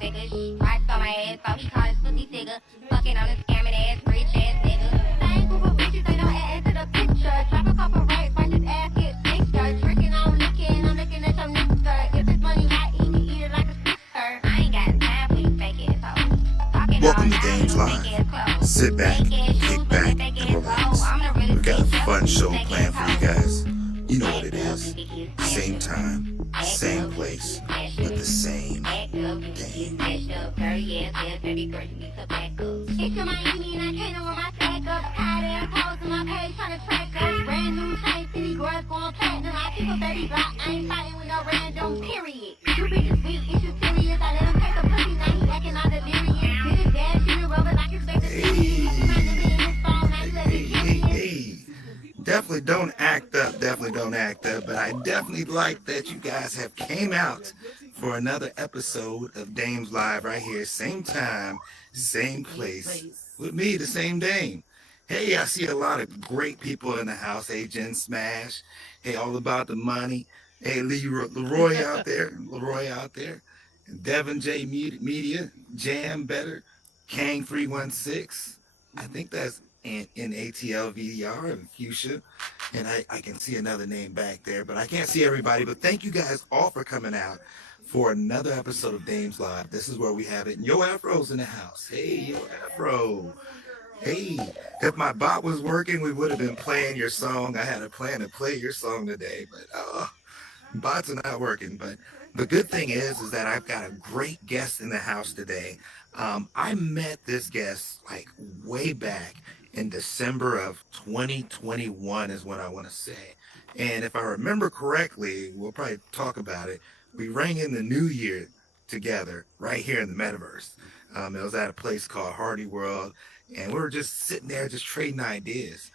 figure. Right on my ass, so he called his pussy figure. Fucking on his scamming ass, rich ass nigga. Same group of bitches, they don't add to the picture. Drop a couple right, watch his ass get picture. Tricking, I'm looking at your nigga. If it's money, I eat it like a sister. I ain't got time for you fake ass. Welcome to Dames Live. Sit back, kick back, and relax. We've got a fun show planned for you guys. You know what it is. Same time, same place, but the same game. It's your Miami and I came over my stack up. High damn post on my page trying to track us. Brand new chain, city girls going platinum. I keep a baby block, I ain't fighting with no random, period. You bitches weak, it's you serious. I let him take a pussy, now he acting all delirious. Did his dad shoot a rubber like his face is serious. Hey. Definitely don't act up, but I definitely like that you guys have came out for another episode of Dames Live right here, same time, same place, with me, the same Dame. Hey, I see a lot of great people in the house. Hey, Jen Smash. Hey, All About the Money. Hey, Leroy out there, and Devin J Media, Jam Better, Kang 316. I think that's in ATL VDR and Fuchsia, and I can see another name back there, but I can't see everybody. But thank you guys all for coming out for another episode of Dames Live. This is where we have it. Yo Afro's in the house. Hey, Yo Afro. Hey, if my bot was working, we would have been playing your song. I had a plan to play your song today, but bots are not working. But the good thing is that I've got a great guest in the house today. I met this guest like way back in December of 2021 is what I want to say. And if I remember correctly, we'll probably talk about it. We rang in the new year together right here in the metaverse. It was at a place called Hardy World, and we were just sitting there just trading ideas.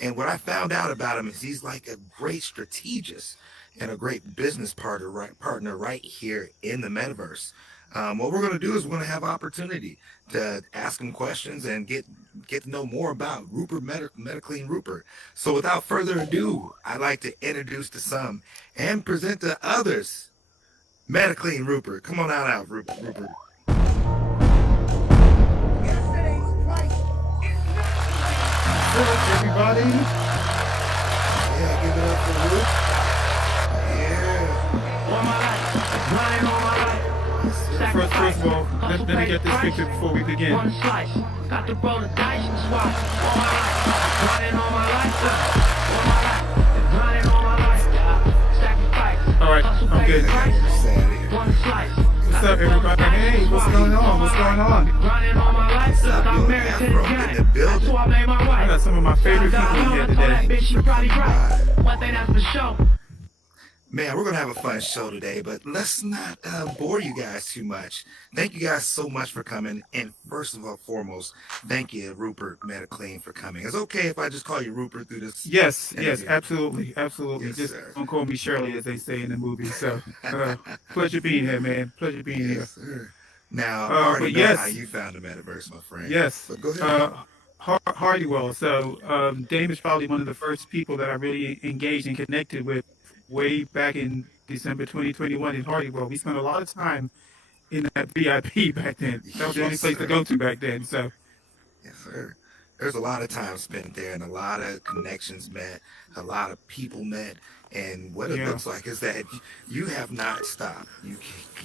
And what I found out about him is he's like a great strategist and a great business partner right here in the metaverse. What we're going to do is we're going to have opportunity to ask him questions and get to know more about Rupert MetaClean Rupert. So without further ado, I'd like to introduce to some and present to others MetaClean Rupert. Come on out, Rupert. What's up, everybody? Yeah, give it up for Rupert. Yeah. All my life, grinding all my life. First of all, let me get this picture before we begin. One slice, got to roll the dice and swap. All my life, grinding all my life. All my life, grinding all my life. Sacrifice. All right, I'm good. One slice. What's up, everybody? Hey, what's going on? Grinding all my life. I'm married to the game. That's who I made my wife. I got some of my favorite people in here That today. bitch, she probably right. One thing that's for sure. Man, we're going to have a fun show today, but let's not bore you guys too much. Thank you guys so much for coming. And first of all, foremost, thank you, Rupert MetaClean, for coming. It's okay if I just call you Rupert through this? Yes, interview? absolutely. Yes, Just sir. don't call me Shirley, as they say in the movie. So, pleasure being here, man. Pleasure being here. Yes, sir. Now, I already but know yes. how you found the metaverse, my friend. Yes. But go ahead. Hardywell. So, Dame is probably one of the first people that I really engaged and connected with way back in December 2021 in Hardywell. We spent a lot of time in that VIP back then. That was the only Yes, place sir. to go to back then. So, Yes, sir. There's a lot of time spent there and a lot of connections met, a lot of people met. And what it Yeah. looks like is that you have not stopped.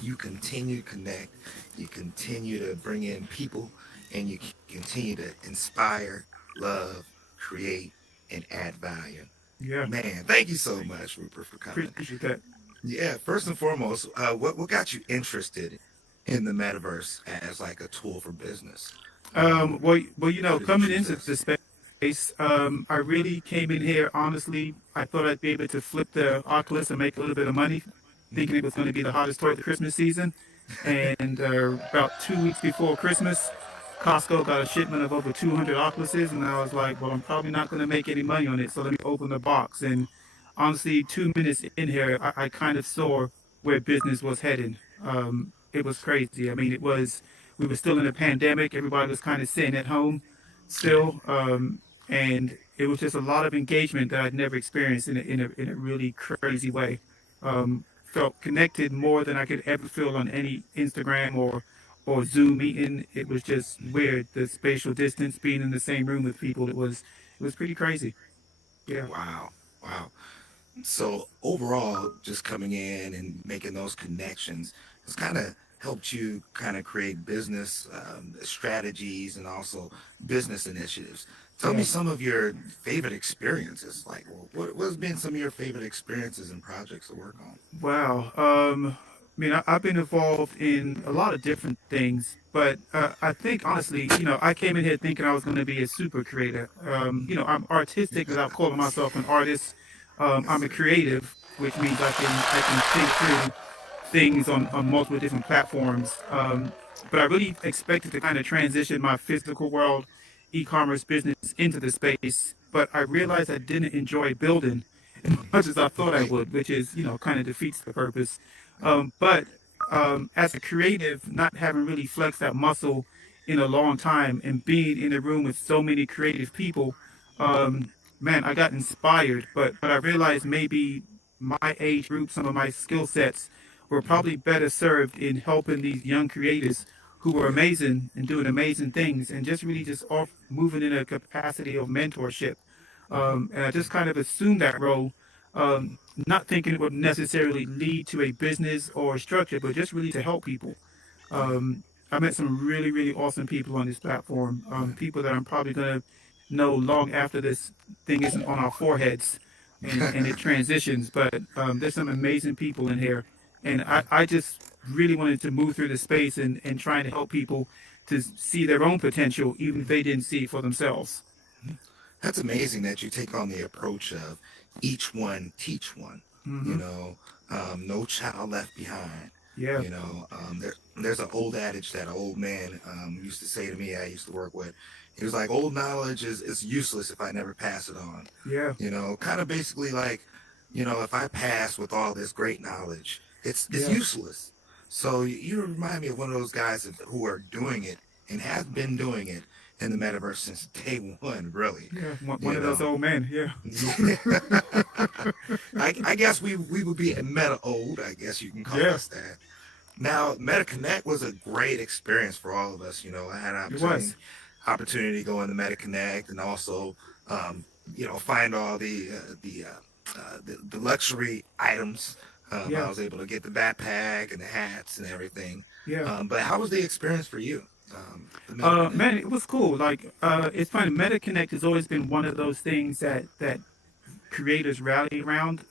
You continue to connect. You continue to bring in people, and you continue to inspire, love, create, and add value. yeah, Man, thank you so much, Rupert, for coming. appreciate that. Yeah, first and foremost, what got you interested in the metaverse as like a tool for business? Well, you know, How did you coming choose into this? the space, I really came in here, honestly, I thought I'd be able to flip the Oculus and make a little bit of money, thinking it was going to be the hottest toy of the Christmas season. And about 2 weeks before Christmas, Costco got a shipment of over 200 Oculuses, and I was like, well, I'm probably not going to make any money on it, so let me open the box. And honestly, 2 minutes in here, I kind of saw where business was heading. It was crazy. I mean, we were still in a pandemic. Everybody was kind of sitting at home still. And it was just a lot of engagement that I'd never experienced in a really crazy way. Felt connected more than I could ever feel on any Instagram or Zoom meeting. It was just weird. The spatial distance, being in the same room with people, it was pretty crazy. Yeah. Wow. Wow. So overall, just coming in and making those connections has kind of helped you kind of create business strategies and also business initiatives. Tell me Yeah. some of your favorite experiences. Like, what's been some of your favorite experiences and projects to work on? Wow. I mean, I've been involved in a lot of different things, but I think honestly, I came in here thinking I was going to be a super creator. I'm artistic without calling myself an artist. Yes, I'm a sir. creative, which means I can think through things on multiple different platforms. But I really expected to kind of transition my physical world, e-commerce business into the space, but I realized I didn't enjoy building as much as I thought I Right. would, which is, kind of defeats the purpose. But as a creative, not having really flexed that muscle in a long time and being in a room with so many creative people, man, I got inspired. But I realized maybe my age group, some of my skill sets were probably better served in helping these young creators who were Yeah. amazing and doing amazing things and just really just off moving in a capacity of mentorship. And I just kind of assumed that role, not thinking it would necessarily lead to a business or a structure, but just really to help people. Um, I met some really, really awesome people on this platform, Yeah. people that I'm probably going to know long after this thing isn't on our foreheads and it transitions. But there's some amazing people in here. And I just really wanted to move through the space and trying to help people to see their own potential, even if they didn't see it for themselves. That's amazing that you take on the approach of each one teach one. You Hmm. know, no child left behind. Yeah. There's an old adage that an old man used to say to me. I used to work with. He was like, "Old knowledge is useless if I never pass it on." Yeah. Kind of basically like, if I pass with all this great knowledge, it's Yeah. useless. So you remind me of one of those guys who are doing it and have been doing it in the metaverse since day one, really. Yeah. One You of those know. old men. Yeah. I guess we would be meta old. I guess you can call Yeah. us that. Now, MetaConnect was a great experience for all of us. I had an It opportunity was. opportunity to go into MetaConnect and also, find all the luxury items. I Yeah. was able to get the backpack and the hats and everything. Yeah. But how was the experience for you? The MetaConnect. Man, it was cool. Like, it's funny. MetaConnect has always been one of those things that creators rally around.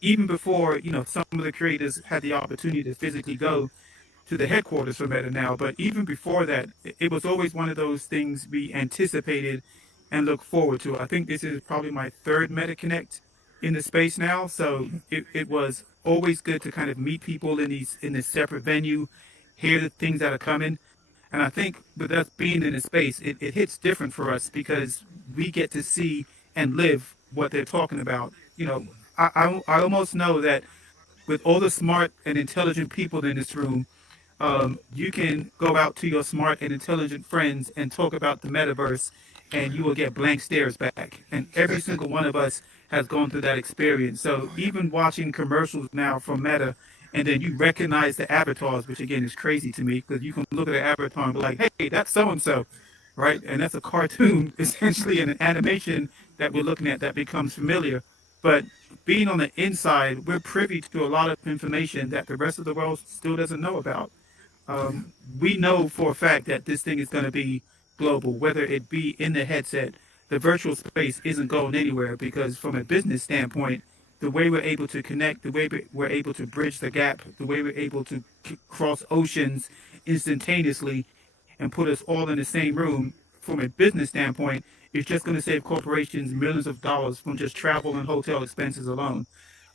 Even before some of the creators had the opportunity to physically go to the headquarters for Meta now. But even before that, it was always one of those things we anticipated and look forward to. I think this is probably my third MetaConnect in the space now, so it was always good to kind of meet people in this separate venue, hear the things that are coming. And I think with us being in a space, it hits different for us because we get to see and live what they're talking about. I almost know that with all the smart and intelligent people in this room, you can go out to your smart and intelligent friends and talk about the metaverse, and you will get blank stares back. And every single one of us has gone through that experience. So even watching commercials now from Meta, and then you recognize the avatars, which again is crazy to me because you can look at the avatar and be like, "Hey, that's so and so," right? And that's a cartoon, essentially, an animation that we're looking at that becomes familiar. But being on the inside, we're privy to a lot of information that the rest of the world still doesn't know about. Yeah. We know for a fact that this thing is going to be global, whether it be in the headset. The virtual space isn't going anywhere because, from a business standpoint, the way we're able to connect, the way we're able to bridge the gap, the way we're able to cross oceans instantaneously and put us all in the same room, from a business standpoint, is just going to save corporations millions of dollars from just travel and hotel expenses alone.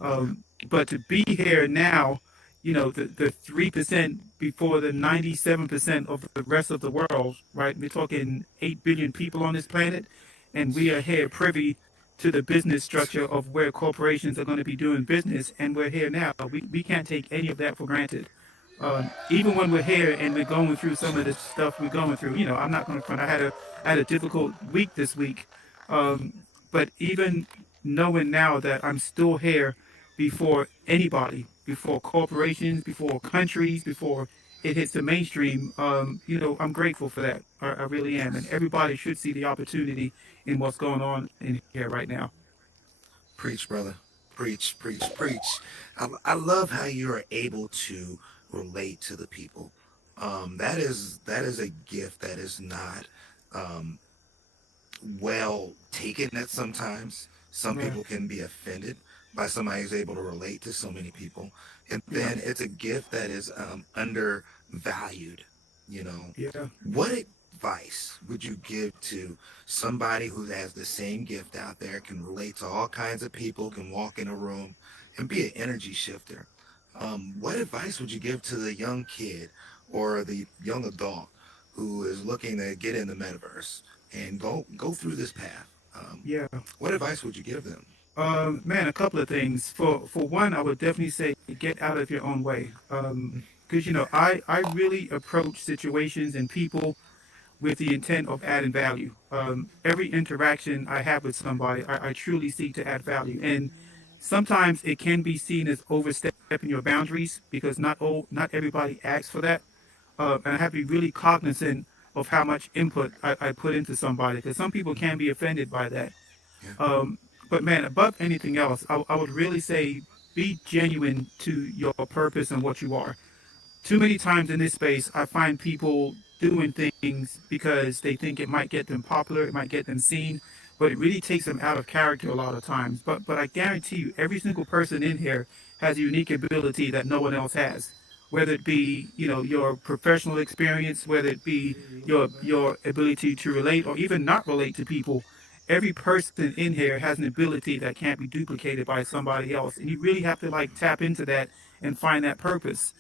Yeah. But to be here now, the 3% before the 97% of the rest of the world, right? We're talking 8 billion people on this planet, and we are here privy to the business structure of where corporations are going to be doing business, and we're here now. We can't take any of that for granted. Even when we're here and we're going through some of the stuff we're going through, I'm not going to front. I had a difficult week this week, but even knowing now that I'm still here before anybody, before corporations, before countries, before it hits the mainstream, I'm grateful for that. I really am, and everybody should see the opportunity in what's going on in here right now. Preach, brother. Preach, preach, preach. I love how you are able to relate to the people. That is a gift that is not um, well taken at sometimes. Some Right. people can be offended by somebody who's able to relate to so many people. And Yeah. then it's a gift that is undervalued. You know, Yeah. what advice would you give to somebody who has the same gift out there, can relate to all kinds of people, can walk in a room and be an energy shifter? What advice would you give to the young kid or the young adult who is looking to get in the metaverse and go through this path? Yeah. What advice would you give them? Man, a couple of things. For one, I would definitely say get out of your own way. Because I really approach situations and people with the intent of adding value. Every interaction I have with somebody, I truly seek to add value. And sometimes it can be seen as overstepping your boundaries because not everybody asks for that. And I have to be really cognizant of how much input I put into somebody because some people can be offended by that. Yeah. Um, but man, above anything else, I would really say be genuine to your purpose and what you are. Too many times in this space, I find people doing things because they think it might get them popular, it might get them seen, but it really takes them out of character a lot of times. But I guarantee you, every single person in here has a unique ability that no one else has. Whether it be, your professional experience, whether it be your ability to relate or even not relate to people, every person in here has an ability that can't be duplicated by somebody else. And you really have to like tap into that and find that purpose.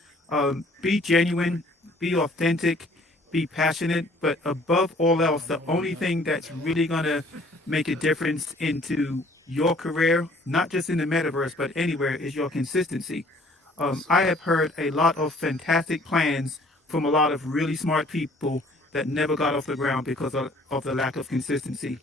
Be genuine, be authentic, be passionate, but above all else, the only thing that's really going to make a difference into your career, not just in the metaverse, but anywhere, is your consistency. I have heard a lot of fantastic plans from a lot of really smart people that never got off the ground because of the lack of consistency.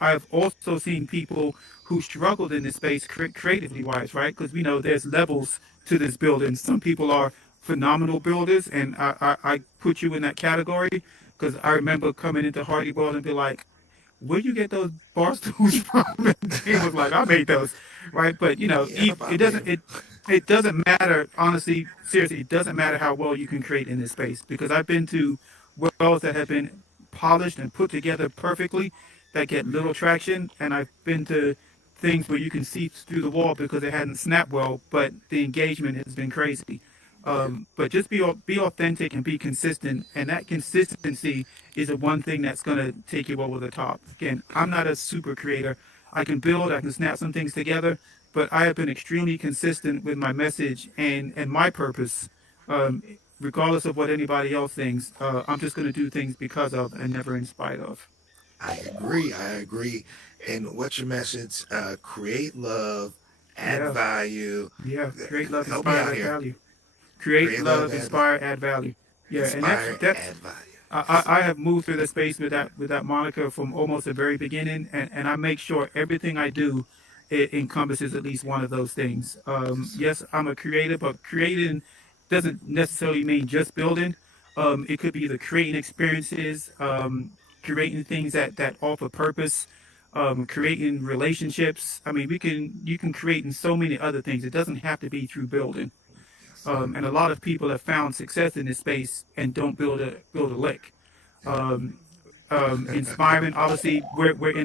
I've also seen people who struggled in this space creatively wise, right? Because we know there's levels to this building. Some people are phenomenal builders, and I put you in that category because I remember coming into Hardy World and be like, where'd you get those bar stools from? And he was like, I made those, right? But Yeah, it I doesn't mean, it doesn't matter. Honestly, seriously, it doesn't matter how well you can create in this space because I've been to wells that have been polished and put together perfectly that get little traction, and I've been to things where you can see through the wall because it hadn't snapped well, but the engagement has been crazy. But just be authentic and be consistent, and that consistency is the one thing that's gonna take you over the top. Again, I'm not a super creator. I can build, I can snap some things together, but I have been extremely consistent with my message and my purpose. Um, Regardless of what anybody else thinks, I'm just gonna do things because of and never in spite of. I agree. I agree. And what's your message? Create love, add Yeah, value. yeah. Create, love, Help me inspire, out add here. value. Create, Create love, love, add, inspire, add value. Yeah, and that's inspire, that's add value. I have moved through the space with that moniker from almost the very beginning, and I make sure everything I do it encompasses at least one of those things. Yes, I'm a creator, but creating doesn't necessarily mean just building. It could be the creating experiences, creating things that offer purpose, creating relationships. I mean, we can you can create in so many other things. It doesn't have to be through building. And a lot of people have found success in this space and don't build a lick. Um, Inspiring. Obviously, we're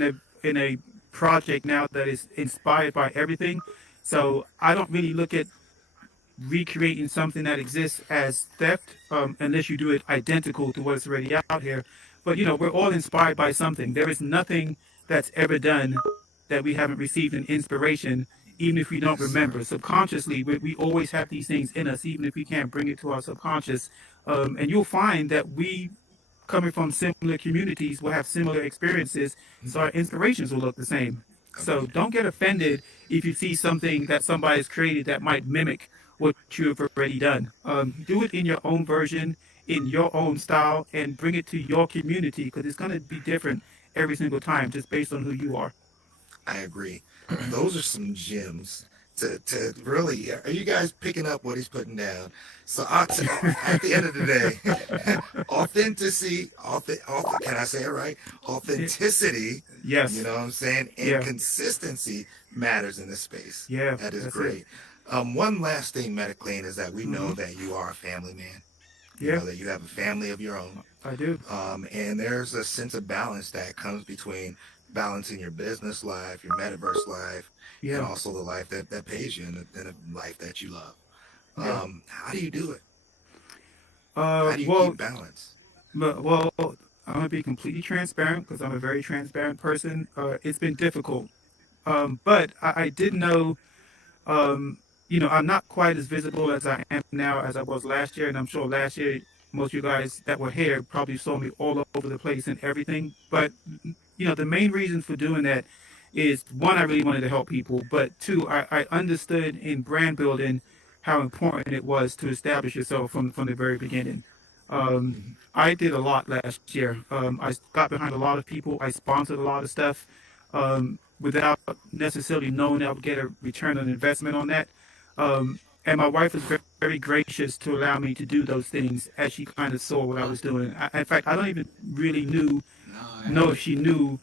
in a project now that is inspired by everything. So I don't really look at recreating something that exists as theft unless you do it identical to what's already out here. But we're all inspired by something. There is nothing that's ever done that we haven't received an inspiration, even if we don't Yes, sir. remember. Subconsciously, we always have these things in us, even if we can't bring it to our subconscious. And you'll find that we, coming from similar communities, will have similar experiences, so our inspirations will look the same. So Agreed. don't get offended if you see something that somebody's created that might mimic what you've already done. Do it in your own version, in your own style, and bring it to your community because it's going to be different every single time just based on who you are. I agree. Those are some gems to really, are you guys picking up what he's putting down? So at the end of the day, authenticity, can I say it right? Authenticity, Yes. you know what I'm saying? And Yeah. consistency matters in this space. Yeah, That is that's great. One last thing, MetaClean, is that we know Mhm. that you are a family man. You Yeah, know that you have a family of your own. I do. And there's a sense of balance that comes between balancing your business life, your metaverse life, and Yeah. also the life that pays you and a life that you love. Yeah. How do you do it? How do you Well, keep balance? well, I'm gonna be completely transparent because I'm a very transparent person. It's been difficult, but I did know, um, I'm not quite as visible as I am now as I was last year, and I'm sure last year most of you guys that were here probably saw me all over the place and everything. But the main reason for doing that is one, I really wanted to help people, but two, I understood in brand building how important it was to establish yourself from the very beginning. I did a lot last year. I got behind a lot of people. I sponsored a lot of stuff without necessarily knowing I would get a return on investment on that. And my wife was very, very gracious to allow me to do those things as she kind of saw what I was doing. In fact, I don't even really know if she knew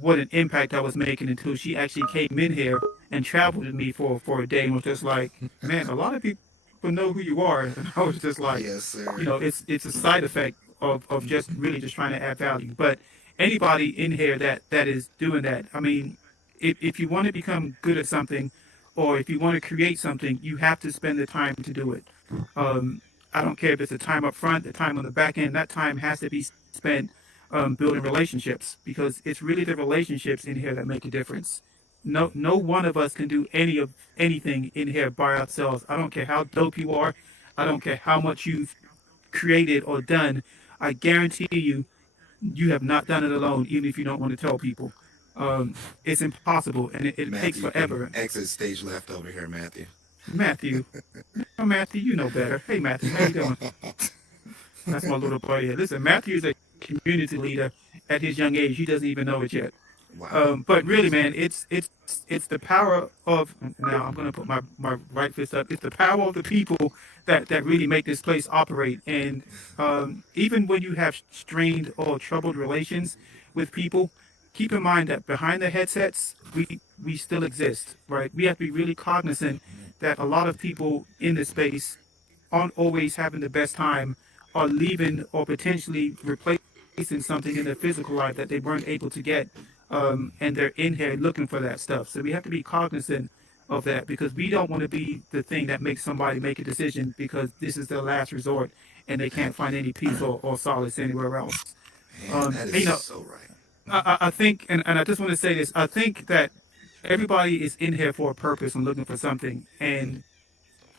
what an impact I was making until she actually came in here and traveled with me for a day and was just like, man, a lot of people know who you are. And I was just like, Yes, sir. it's a side effect of just really just trying to add value. But anybody in here that is doing that, I mean, if you want to become good at something or if you want to create something, you have to spend the time to do it. I don't care if it's the time up front, the time on the back end, that time has to be spent building relationships because it's really the relationships in here that make a difference. No one of us can do anything in here by ourselves. I don't care how dope you are. I don't care how much you've created or done. I guarantee you have not done it alone, even if you don't want to tell people. It's impossible, and it takes Matthew, you forever. can exit stage left over here, Matthew. Matthew, Matthew, you know better. Hey, Matthew, how you doing? That's my little boy here. Listen, Matthew's a community leader at his young age. He doesn't even know it yet. Wow. But really, man, it's the power of. Now I'm gonna put my right fist up. It's the power of the people that really make this place operate. And even when you have strained or troubled relations with people, keep in mind that behind the headsets, we still exist, right? We have to be really cognizant that a lot of people in this space aren't always having the best time, or leaving or potentially replacing something in their physical life that they weren't able to get. And they're in here looking for that stuff. So we have to be cognizant of that because we don't want to be the thing that makes somebody make a decision because this is their last resort and they can't find any peace or solace anywhere else. Man, that is so right. I think, and I just want to say this, I think that everybody is in here for a purpose and looking for something. And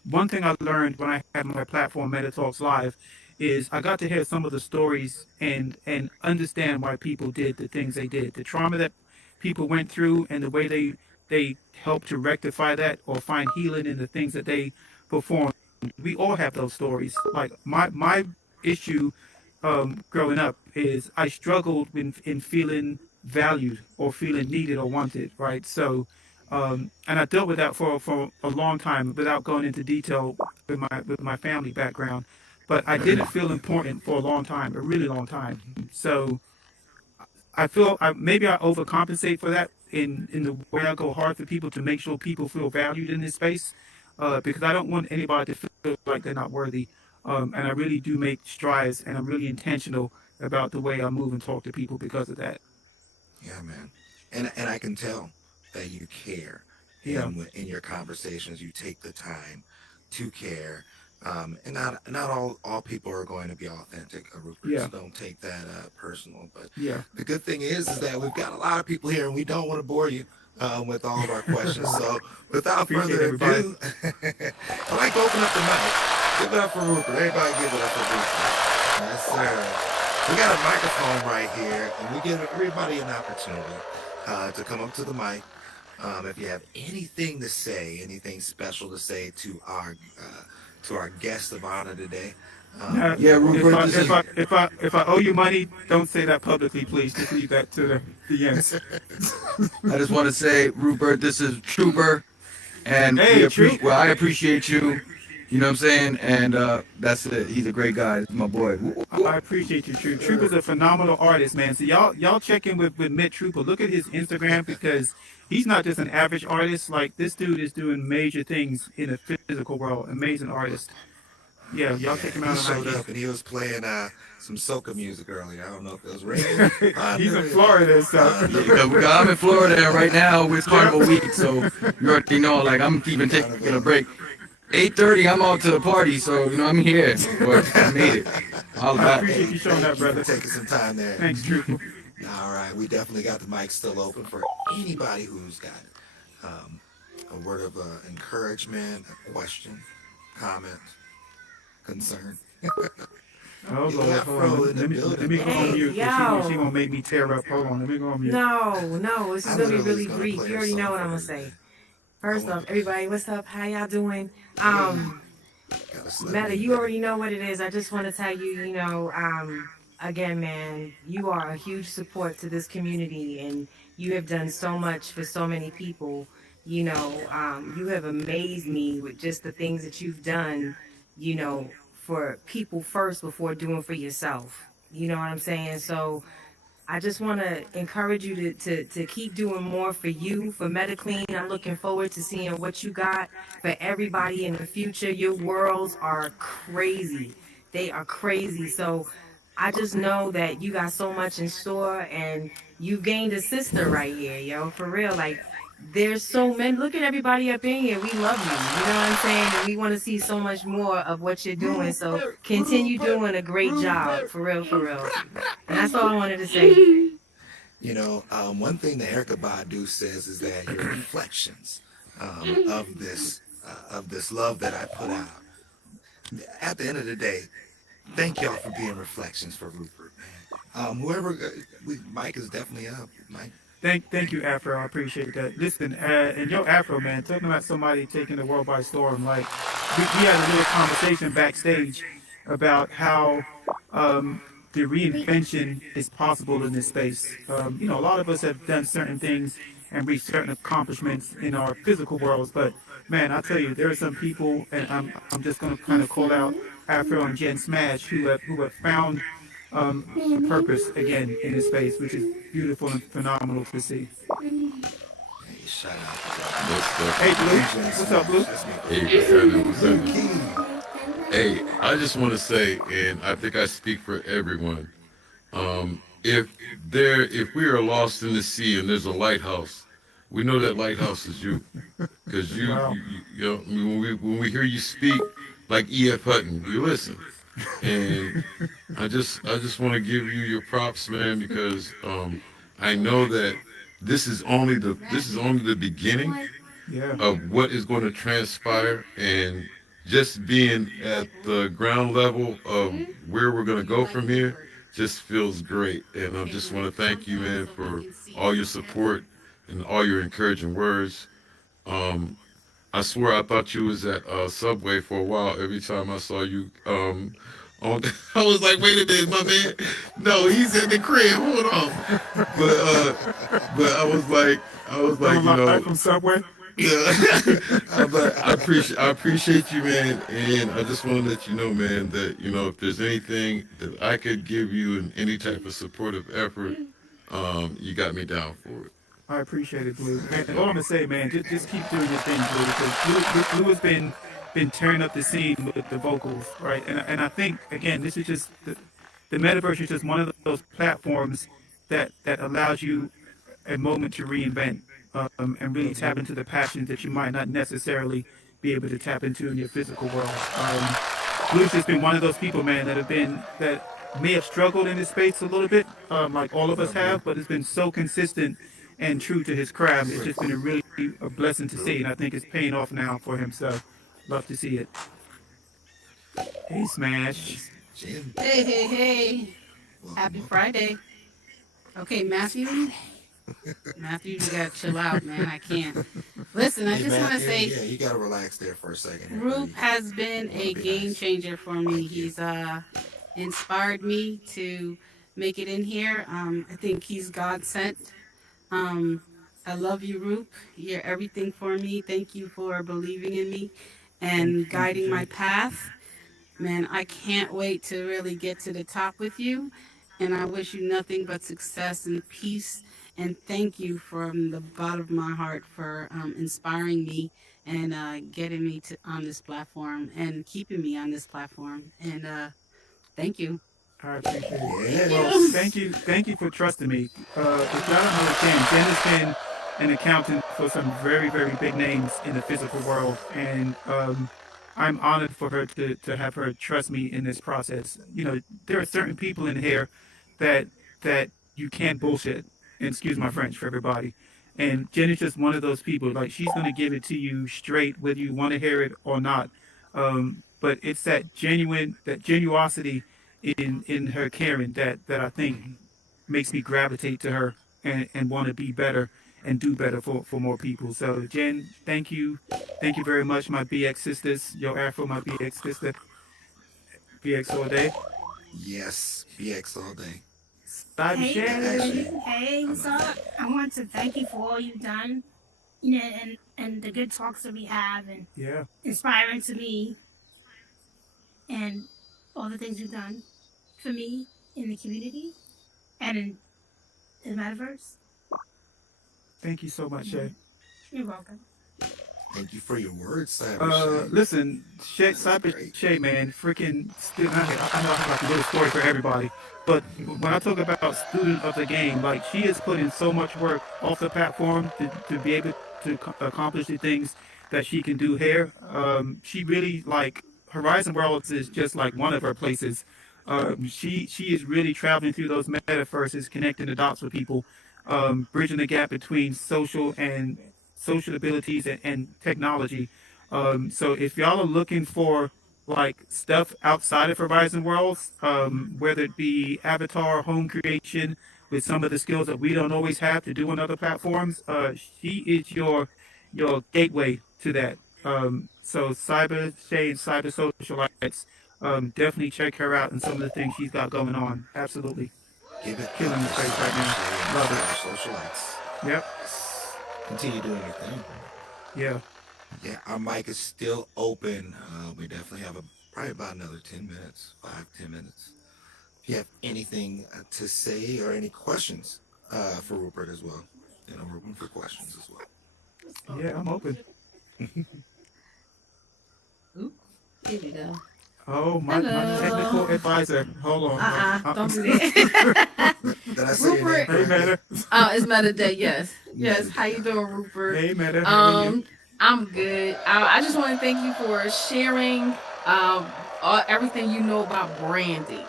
one thing I learned when I had my platform, Meta Talks Live, is I got to hear some of the stories and understand why people did the things they did, the trauma that people went through, and the way they helped to rectify that or find healing in the things that they performed. We all have those stories. Like my issue growing up is I struggled in feeling valued or feeling needed or wanted, right? So, and I dealt with that for a long time without going into detail with my family background. But I didn't feel important for a long time, a really long time. So I feel maybe I overcompensate for that in the way I go hard for people to make sure people feel valued in this space, because I don't want anybody to feel like they're not worthy. And I really do make strides, and I'm really intentional about the way I move and talk to people because of that. Yeah, man. And I can tell that you care. Yeah. In your conversations, you take the time to care. And not all people are going to be authentic. Rupert, Yeah. so don't take that personal. But Yeah. the good thing is that we've got a lot of people here, and we don't want to bore you with all of our questions. So without Appreciate further everybody. ado, I'd like to open up the mic. Give it up for Rupert. Everybody give it up for Rupert. Yes, sir. We got a microphone right here, and we give everybody an opportunity to come up to the mic. If you have anything to say, anything special to say to our guest of honor today. Yeah, Rupert, If I owe you money, don't say that publicly, please. Just leave that to the ends. I just want to say, Rupert, this is Trooper. And Hey, true. well, I appreciate you. You know what I'm saying? And that's it. He's a great guy. He's my boy. I appreciate you, Troop. Troop is a phenomenal artist, man. So y'all check in with Mitt Trooper. Look at his Instagram because he's not just an average artist. Like this dude is doing major things in the physical world. Amazing artist. Yeah, y'all check him out. He showed on up and he was playing some soca music earlier. I don't know if it was raining. He's in Florida, so. I'm in Florida and right now it's Carnival week, so you already know. Like I'm even taking a break. 8:30, I'm out to the party, so you know I'm here. But I made it. All I about appreciate you showing that, brother. Taking some time there. Thanks, Trooper. All right, we definitely got the mic still open for anybody who's got a word of encouragement, a question, comment, concern. Oh, You Lord, got hold Fro on. in the Let me building. go on mute. 'Cause she gonna make me tear up. Hold on. Let me go on mute. No, this is I gonna be literally really was gonna brief. play You a already know song what for I'm gonna you. say. First off, everybody, what's up? How y'all doing? Gotta slip Meta, in you there. already know what it is. I just want to tell you, again, man, you are a huge support to this community, and you have done so much for so many people. You have amazed me with just the things that you've done, for people first before doing for yourself. You know what I'm saying? So I just want to encourage you to keep doing more for you, for MetaClean. I'm looking forward to seeing what you got for everybody in the future. Your worlds are crazy. They are crazy. So I just know that you got so much in store, and you gained a sister right here, yo, for real. Like, there's so many. Look at everybody up in here. We love you. You know what I'm saying? And we want to see so much more of what you're doing. So continue doing a great job, for real, for real. And that's all I wanted to say. You know, one thing that Erica Badu says is that your reflections of this love that I put out. At the end of the day, thank y'all for being reflections for Rupert, man. Mike is definitely up. Mike. Thank you, Afro. I appreciate that. Listen, and yo, Afro, man, talking about somebody taking the world by storm. Like, we had a little conversation backstage about how the reinvention is possible in this space. A lot of us have done certain things and reached certain accomplishments in our physical worlds, but man, I tell you, there are some people, and I'm just going to kind of call out Afro and Jen Smash, who have found a purpose again in this space, which is beautiful and phenomenal to see. Hey, shout out. Hey, Blue, what's up, Blue? Hey, what's happening? Hey, I just want to say, and I think I speak for everyone, if we are lost in the sea and there's a lighthouse, we know that lighthouse is you, because Wow. when we hear you speak like E.F. Hutton, we listen, and I just want to give you your props, man, because I know that this is only the beginning Yeah. of what is going to transpire, and just being at the ground level of where we're going to go from here just feels great. And I just want to thank you, man, for all your support and all your encouraging words. I swear I thought you was at Subway for a while. Every time I saw you on, I was like, wait a minute, my man. No, he's in the crib. Hold on. But I was like, Live from Subway. yeah. But I appreciate you, man, and I just want to let you know, man, that if there's anything that I could give you in any type of supportive effort, you got me down for it. I appreciate it, Blue. Man, all I'm gonna say, man, just keep doing your thing, Blue, because Blue has been turning up the scene with the vocals, right? And I think again, this is just the metaverse is just one of those platforms that allows you a moment to reinvent and really tap into the passions that you might not necessarily be able to tap into in your physical world. Blue's just been one of those people, man, that may have struggled in this space a little bit, like all of us have, but it's been so consistent and true to his craft. It's just been a blessing to see, and I think it's paying off now for him. So, love to see it. Hey, Smash. Jen, Hey. welcome, Happy welcome. Friday. Okay, Matthew, you gotta chill out, man. I can't. Listen, I Hey, just want to Matthew, say, yeah, you gotta relax there for a second. here, Roop buddy. has been a Be game nice. changer for me. Thank you. He's inspired me to make it in here. I think he's God sent. I love you, Roop. You're everything for me. Thank you for believing in me and guiding my path. Man, I can't wait to really get to the top with you. And I wish you nothing but success and peace. And thank you from the bottom of my heart for inspiring me and getting me to on this platform and keeping me on this platform. And thank you. I appreciate it. Yes. Well, thank you for trusting me. If y'all don't know Jen has been an accountant for some very, very big names in the physical world, and I'm honored for her to have her trust me in this process. You know, there are certain people in here that you can't bullshit. And excuse my French for everybody. And Jen is just one of those people. Like she's gonna give it to you straight, whether you want to hear it or not. But it's that genuosity in her caring that I think makes me gravitate to her and want to be better and do better for more people. So Jen, thank you very much, my BX sisters. Yo Afro, my BX sister, BX all day. Yes, BX all day. Bye, Hey, Michelle. hey, what's up? I want to thank you for all you've done, you know, and the good talks that we have, and Yeah. inspiring to me, and all the things you've done for me in the community and in the metaverse. Thank you so much, Shay. You're welcome. Thank you for your words, Cyber Shay. Listen, Shay, That was Cyber great. Shay, man, freaking. I know I have like a little story for everybody, but when I talk about student of the game, like she has put in so much work off the platform to be able to accomplish the things that she can do here. She really like Horizon Worlds is just like one of her places. She is really traveling through those metaverses, connecting the dots with people, bridging the gap between social abilities and technology. So if y'all are looking for like stuff outside of Horizon Worlds, whether it be avatar, home creation, with some of the skills that we don't always have to do on other platforms, she is your gateway to that. So Cyber Shay and Cyber Socialites, definitely check her out and some of the things she's got going on. Absolutely. Give it Killing the space right now. Love it. Socialites. Yep. Continue doing your thing. Yeah. Yeah, our mic is still open. We definitely have probably about another 10 minutes, 5-10 minutes. If you have anything to say or any questions for Rupert as well, you know, we're open for questions as well. Yeah, I'm open. Here we go. Oh, my technical advisor. Hold on. Don't do that. Did I say your name? Hey, Meta. It's Meta Day. Yes. Yes. How you doing, Rupert? Hey, Meta. How are you? I'm good. I just want to thank you for sharing everything you know about branding.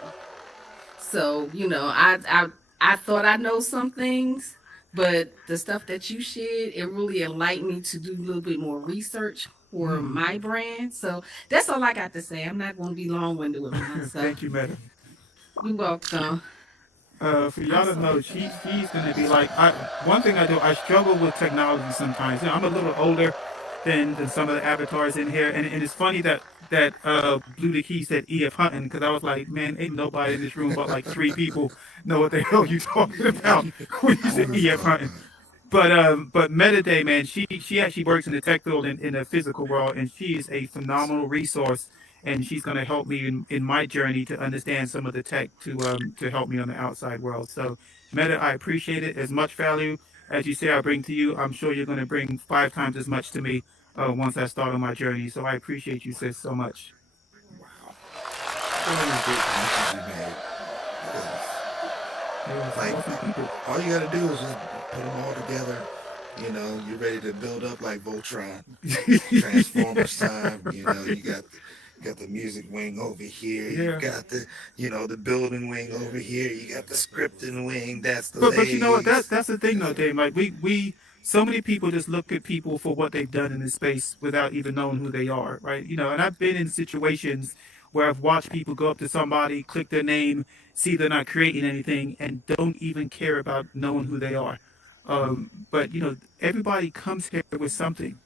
So, you know, I thought I know some things, but the stuff that you shared, it really enlightened me to do a little bit more research for my brand. So that's all I got to say. I'm not going to be long-winded with myself. Thank you, Meta. You're welcome. For y'all to know, she's going to be like, one thing I do, I struggle with technology sometimes. You know, I'm a little older than some of the avatars in here. And it's funny that Blue the Key said E.F. Hunting, because I was like, man, ain't nobody in this room but like 3 people know what the hell you talking about when you said E.F. Hunting. But Metaday, man, she actually works in the tech field in the physical world, and she is a phenomenal resource, and she's going to help me in my journey to understand some of the tech to help me on the outside world. So, Meta, I appreciate it. As much value as you say I bring to you, I'm sure you're going to bring 5 times as much to me once I start on my journey. So I appreciate you, sis, so much. So many great connections you made. Yeah, Like, awesome people. all you gotta do is just put them all together. You know, you're ready to build up like Voltron, Transformers time. You know, you got the music wing over here. Yeah. You got the building wing over here. You got the scripting wing. That's the. But you know what? legs. That's the thing, though, Dave. Like we so many people just look at people for what they've done in this space without even knowing who they are, right? You know, and I've been in situations where I've watched people go up to somebody, click their name, see they're not creating anything, and don't even care about knowing who they are. But you know, everybody comes here with something,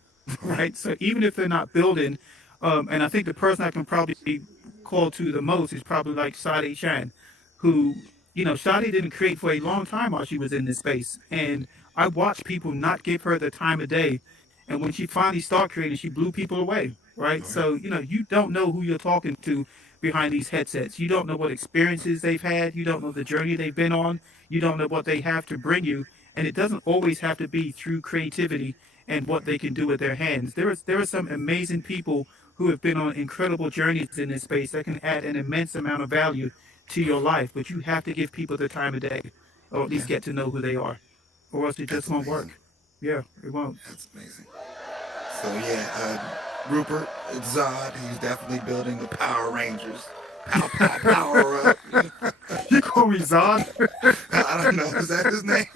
right? So even if they're not building, and I think the person I can probably be called to the most is probably like Sade Chan, who, you know, Sade didn't create for a long time while she was in this space, and I watched people not give her the time of day, and when she finally started creating, she blew people away, right? So you don't know who you're talking to behind these headsets. You don't know what experiences they've had. You don't know the journey they've been on. You don't know what they have to bring you, and it doesn't always have to be through creativity and what they can do with their hands. There are some amazing people who have been on incredible journeys in this space that can add an immense amount of value to your life, but you have to give people the time of day, or at least get to know who they are, or else it just won't work. Yeah, it won't. That's amazing. So yeah, Rupert Zod, he's definitely building the Power Rangers. Power up. You call me Zod? I don't know. Is that his name?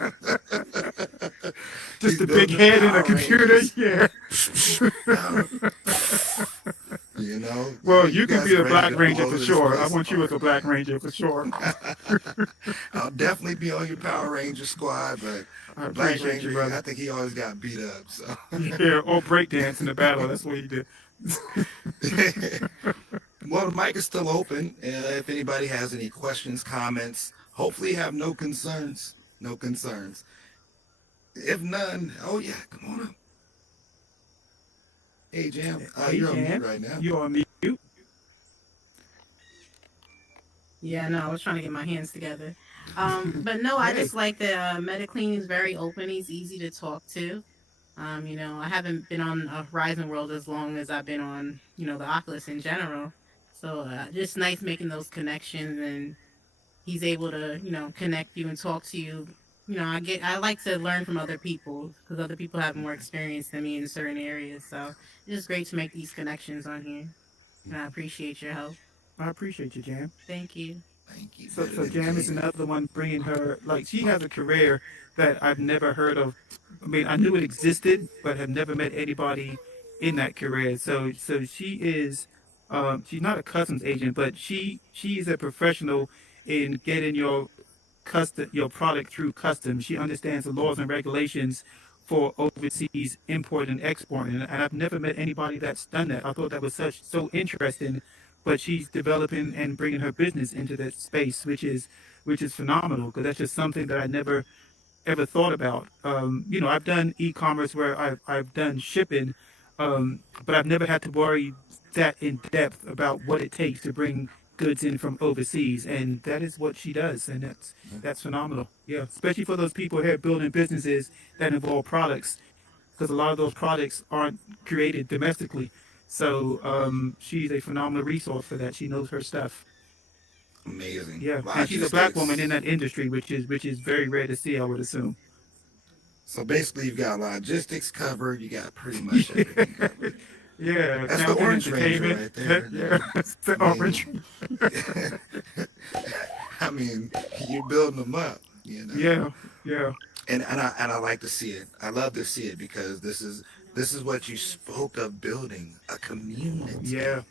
Just a big head and a computer? Yeah. Well, you can be a Black Ranger for sure. I want you as a Black Ranger for sure. I'll definitely be on your Power Ranger squad, but Black Ranger, you, brother. I think he always got beat up. So. Yeah, or breakdance in the battle. That's what he did. Well, the mic is still open. If anybody has any questions, comments, hopefully you have no concerns. No concerns. If none, oh yeah, come on up. Hey, Jam. Hey, you're Jam. on mute right now. You're on mute. Yeah, no, I was trying to get my hands together. But no, I just like that Metaclean is very open. He's easy to talk to. I haven't been on Horizon World as long as I've been on, the Oculus in general. So just nice making those connections, and he's able to, connect you and talk to you. I like to learn from other people because other people have more experience than me in certain areas. So it's just great to make these connections on here. And I appreciate your help. I appreciate you, Jam. Thank you. Thank you. So Jam is another one bringing her, like, she has a career that I've never heard of. I mean, I knew it existed, but have never met anybody in that career. So she is, she's not a customs agent, but she is a professional in getting your product through customs. She understands the laws and regulations for overseas import and export, and I've never met anybody that's done that. I thought that was so interesting. But she's developing and bringing her business into that space, which is phenomenal, because that's just something that I never ever thought about. I've done e-commerce where I've done shipping, but I've never had to worry that in depth about what it takes to bring goods in from overseas, and that is what she does, and that's phenomenal. Yeah, especially for those people here building businesses that involve products, because a lot of those products aren't created domestically. So she's a phenomenal resource for that. She knows her stuff. Amazing. Yeah, and she's a Black woman in that industry, which is very rare to see, I would assume. So basically, you've got logistics covered. You got pretty much everything covered. Yeah, that's the Orange Ranger right there. Yeah, that's the Orange. I mean, you're building them up. Yeah. And I like to see it. I love to see it because this is what you spoke of, building a community. Yeah.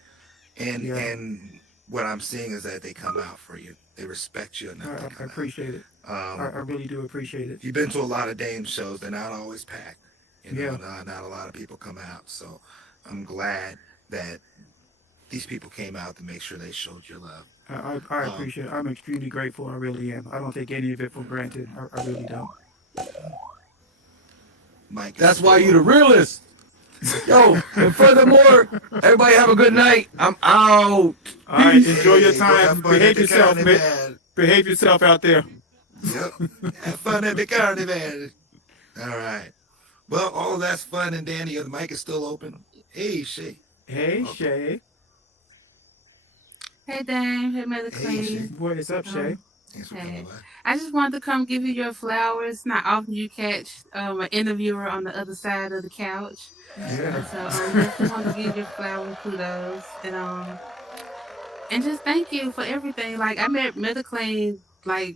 And what I'm seeing is that they come out for you. They respect you enough. I appreciate it. I really do appreciate it. You've been to a lot of Dame shows. They're not always packed. Yeah. Not a lot of people come out. So I'm glad that these people came out to make sure they showed your love. I appreciate it. I'm extremely grateful. I really am. I don't take any of it for granted. I really don't. Mike, that's why you the realest. Yo, and furthermore, everybody have a good night. I'm out. All right, enjoy your time. Behave yourself, man. Behave yourself out there. Yep. Have fun at the carnival. All right. Well, all of that's fun and dandy. The mic is still open. Hey, Shay. Hey, Shay. Hey, Dame. Hey, Metaclean. What is up, Shay? Hey. I just wanted to come give you your flowers. Not often you catch an interviewer on the other side of the couch. Yeah. So I just want to give you flowers, kudos, and just thank you for everything. Like, I met Metaclean, I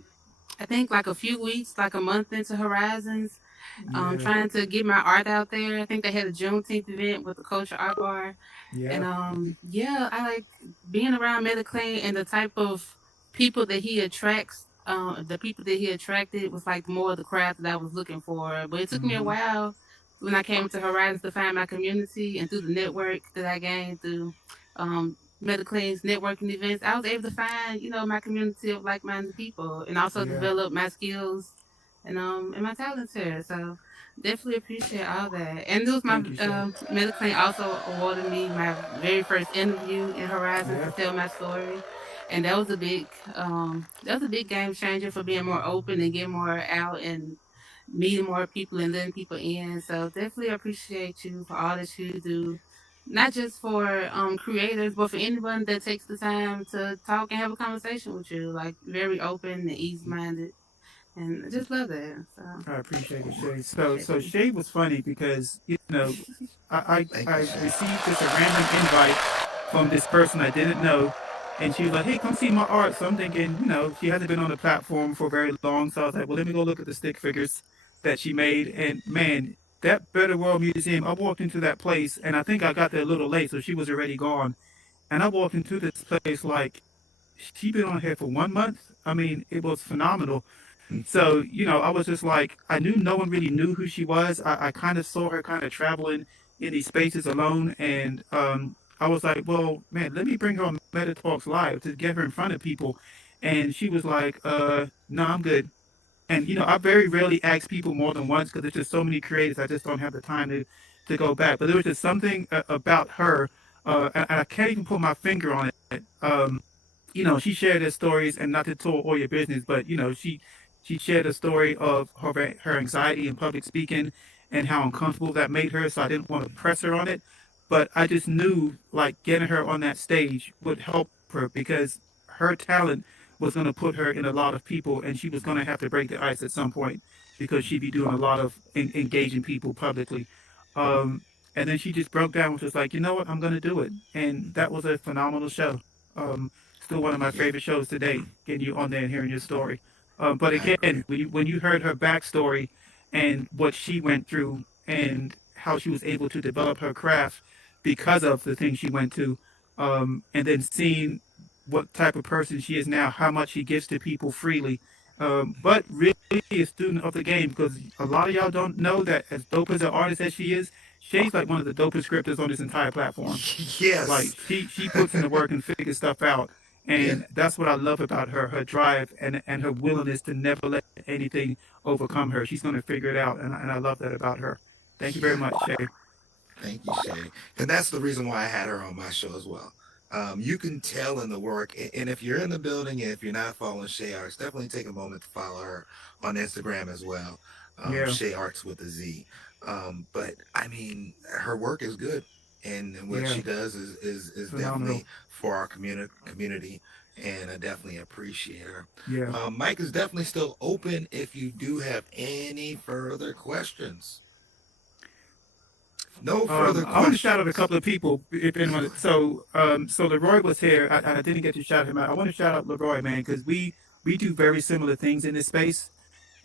think a few weeks, a month into Horizons. Trying to get my art out there. I think they had a Juneteenth event with the Culture Art Bar. Yeah. And I like being around Metaclean, and the type of people that he attracts. The people that he attracted was more of the craft that I was looking for. But it took me a while when I came to Horizons to find my community, and through the network that I gained through Metaclean's networking events, I was able to find, my community of like-minded people, and also develop my skills and my talents here. So definitely appreciate all that. And it was my Thank you, Shay. Mediclaim also awarded me my very first interview in Horizon Yeah. to tell my story. And that was a big game changer for being more open and getting more out and meeting more people and letting people in. So definitely appreciate you for all that you do, not just for creators, but for anyone that takes the time to talk and have a conversation with you. Like very open and easy minded, and I just love that. So I appreciate it, Shay. appreciate So you. Shay was funny because Thank I you, Shay. received just a random invite from this person I didn't know, and she was like, "Hey, come see my art." So I'm thinking, she hasn't been on the platform for very long, so I was like, "Well, let me go look at the stick figures that she made." And man, that Better World Museum, I walked into that place, and I think I got there a little late, so she was already gone. And I walked into this place like she been on here for 1 month. I mean, it was phenomenal. So, I was just like, I knew no one really knew who she was. I kind of saw her kind of traveling in these spaces alone. And I was like, well, man, let me bring her on Meta Talks Live to get her in front of people. And she was like, no, I'm good. And, I very rarely ask people more than once because there's just so many creators. I just don't have the time to go back. But there was just something about her, and I can't even put my finger on it. She shared her stories, and not to tell all your business, but she shared a story of her anxiety in public speaking and how uncomfortable that made her. So I didn't want to press her on it, but I just knew like getting her on that stage would help her because her talent was going to put her in a lot of people, and she was going to have to break the ice at some point because she'd be doing a lot of engaging people publicly. Um, and then she just broke down, was just like, you know what, I'm going to do it, and that was a phenomenal show. Still one of my Yeah, favorite shows to date, getting you on there and hearing your story. But I agree. again, when you heard her backstory and what she went through and how she was able to develop her craft because of the things she went to, and then seeing what type of person she is now, how much she gives to people freely, but really a student of the game because a lot of y'all don't know that as dope as an artist as she is, Shay's like one of the dopest scripters on this entire platform. Like Yes. she puts in the work and figures stuff out, Yeah. and that's what I love about her drive and her willingness to never let anything overcome her. She's going to figure it out, and I love that about her. Thank you very Yeah. much, Shay. Thank you, Shay. And that's the reason why I had her on my show as well. You can tell in the work, and if you're in the building and if you're not following Shay Arts, definitely take a moment to follow her on Instagram as well. Yeah, Shay Arts with a Z. But I mean, her work is good, and what yeah, she does is phenomenal. definitely for our community, and I definitely appreciate her. Yeah. Mike is definitely still open if you do have any further questions. No further I want to shout out a questions. couple of people, if anyone. So Leroy was here. I didn't get to shout him out. I want to shout out Leroy, man, because we do very similar things in this space.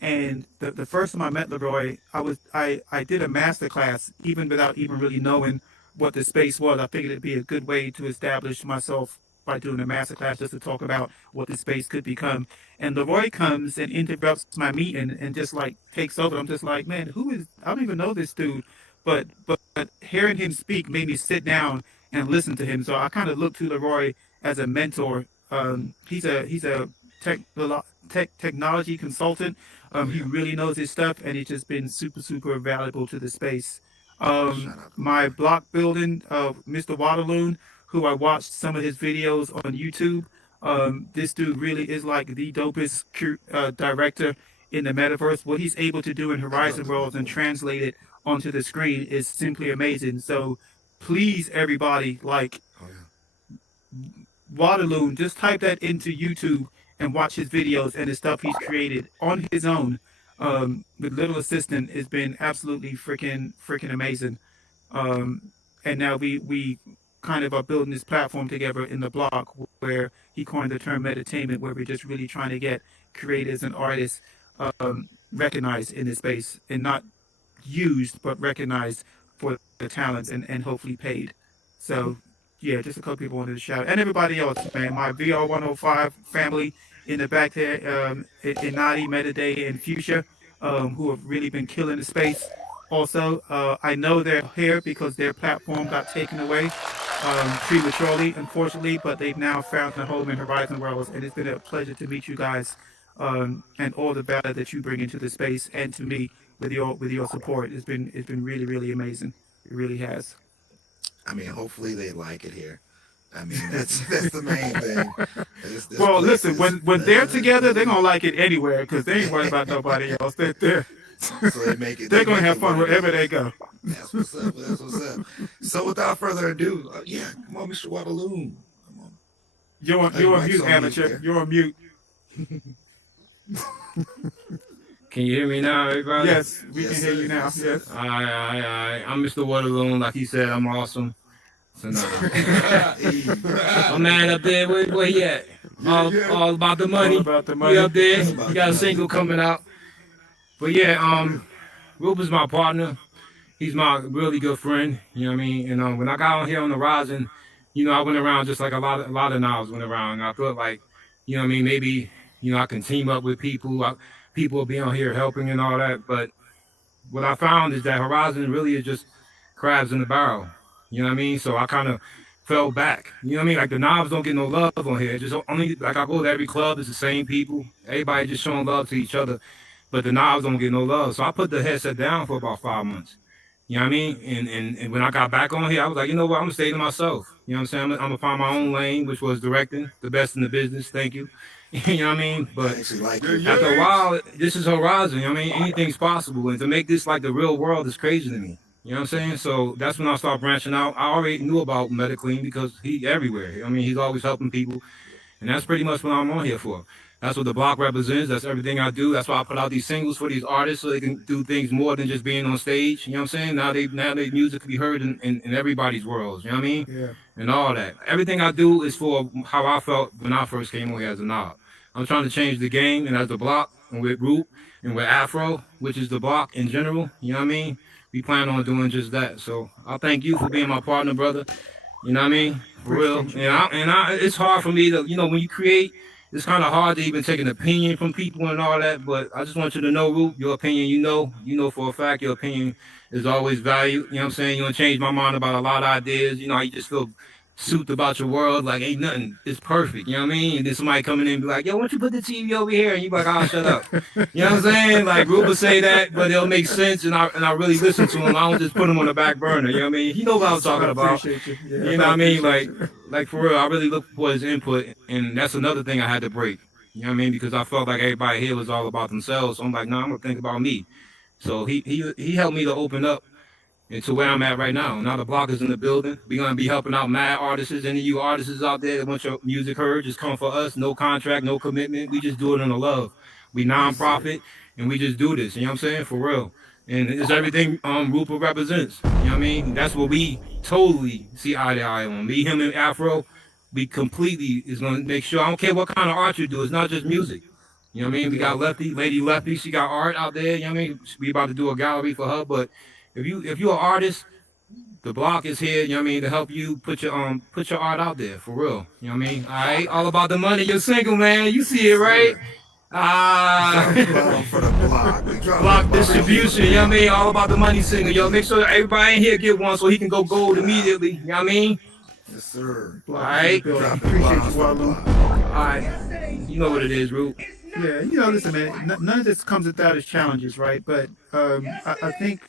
And the first time I met Leroy, I did a master class even without even really knowing what the space was. I figured it'd be a good way to establish myself by doing a master class just to talk about what the space could become. And Leroy comes and interrupts my meeting and just like takes over. I'm just like, man, who is? I don't even know this dude, but hearing him speak made me sit down and listen to him. So I kind of look to Leroy as a mentor. He's a tech, technology consultant. Oh He yeah. really knows his stuff, and he's just been super valuable to the space. Shout out to My Leroy. block building, Mr. Waterloon, who I watched some of his videos on YouTube. This dude really is like the dopest director in the metaverse. What he's able to do in I love Horizon the Worlds and Google. translate it onto the screen is simply amazing. So please, everybody, like Oh yeah. Waterloon, just type that into YouTube and watch his videos and the stuff he's created on his own with little assistant has been absolutely freaking amazing. And now we kind of are building this platform together in the block where he coined the term meditainment, where we're just really trying to get creators and artists recognized in this space and not used but recognized for their talents and hopefully paid. So yeah, just a couple people wanted to shout, and everybody else, man. My VR 105 family in the back there, Inadi, Metaday, and Fuchsia, who have really been killing the space. Also, I know they're here because their platform got taken away prematurely, unfortunately, but they've now found a home in Horizon Worlds, and it's been a pleasure to meet you guys and all the value that you bring into the space and to me with your support. It's been really, really amazing. It really has. I mean, hopefully they like it here. I mean, that's the main thing. Well, listen, when they're together, they're gonna like it anywhere because they ain't worried about nobody else. They're they're gonna have fun wherever they go. That's what's up. That's what's up. So without further ado, yeah, come on, Mr. Waterloon. Come on. You're on mute, amateur. You're on mute. Can you hear me now, everybody? Yes, we can hear you now. Yes. All right. I'm Mr. Waterloon. Like he said, I'm awesome. So, no. My man up there, where he at? All about the money. All about the money. He up there. He got a single coming out. But yeah, Rupert's my partner. He's my really good friend. You know what I mean? And when I got on here on the Rising, you know, I went around just like a lot of knobs went around. And I thought like, you know what I mean, maybe, you know, I can team up with people. People will be on here helping and all that. But what I found is that Horizon really is just crabs in the barrel. You know what I mean? So I kind of fell back. You know what I mean? Like the knobs don't get no love on here. Just only like I go to every club, it's the same people. Everybody just showing love to each other, but the knobs don't get no love. So I put the headset down for about 5 months. You know what I mean? And when I got back on here, I was like, you know what? I'm gonna stay to myself. You know what I'm saying? I'm gonna find my own lane, which was directing, the best in the business. Thank you. You know what I mean? But after a while, this is Horizon. You know what I mean? Anything's possible, and to make this like the real world is crazy to me. You know what I'm saying? So that's when I started branching out. I already knew about Metaclean because he's everywhere. I mean, he's always helping people. And that's pretty much what I'm on here for. That's what the block represents. That's everything I do. That's why I put out these singles for these artists so they can do things more than just being on stage. You know what I'm saying? Now they music can be heard in everybody's worlds. You know what I mean? Yeah. And all that. Everything I do is for how I felt when I first came on here as a knob. I'm trying to change the game, and as the block, and with Root, and with Afro, which is the block in general, you know what I mean? We plan on doing just that. So I thank you for being my partner, brother. You know what I mean? For real. And it's hard for me to, you know, when you create, it's kind of hard to even take an opinion from people and all that. But I just want you to know, Root, your opinion, you know for a fact your opinion is always valued. You know what I'm saying? You want to change my mind about a lot of ideas. You know how you just feel souped about your world, like ain't nothing, it's perfect, you know what I mean? And then somebody coming in and be like, yo, why don't you put the TV over here? And you be like, oh, shut up. You know what I'm saying? Like Ruper say that, but it'll make sense, and I really listen to him. I don't just put him on the back burner, you know what I mean? He knows what I'm talking about. You know what I mean? Like for real, I really look for his input, and that's another thing I had to break. You know what I mean? Because I felt like everybody here was all about themselves. So I'm like, nah, I'm gonna think about me. So he helped me to open up into where I'm at right now. Now the block is in the building. We're going to be helping out mad artists. Any of you artists out there that want your music heard, just come for us. No contract, no commitment. We just do it in the love. We non-profit, and we just do this. You know what I'm saying? For real. And it's everything Rupert represents. You know what I mean? That's what we totally see eye to eye on. Me, him, and Afro, we completely is going to make sure, I don't care what kind of art you do. It's not just music. You know what I mean? We got Lady Lefty. She got art out there. You know what I mean? We about to do a gallery for her, but if you're an artist, the block is here, you know what I mean, to help you put your art out there, for real. You know what I mean? All right, all about the money. You're single, man. You see it, right? For the block distribution, you know what I mean? All about the money single. Yo, make sure everybody in here get one so he can go gold immediately. You know what I mean? Yes, sir. All right. Appreciate you, Waterloon. All right. You know what it is, Root. Yeah, you know, listen, man, none of this comes without its challenges, right? But I think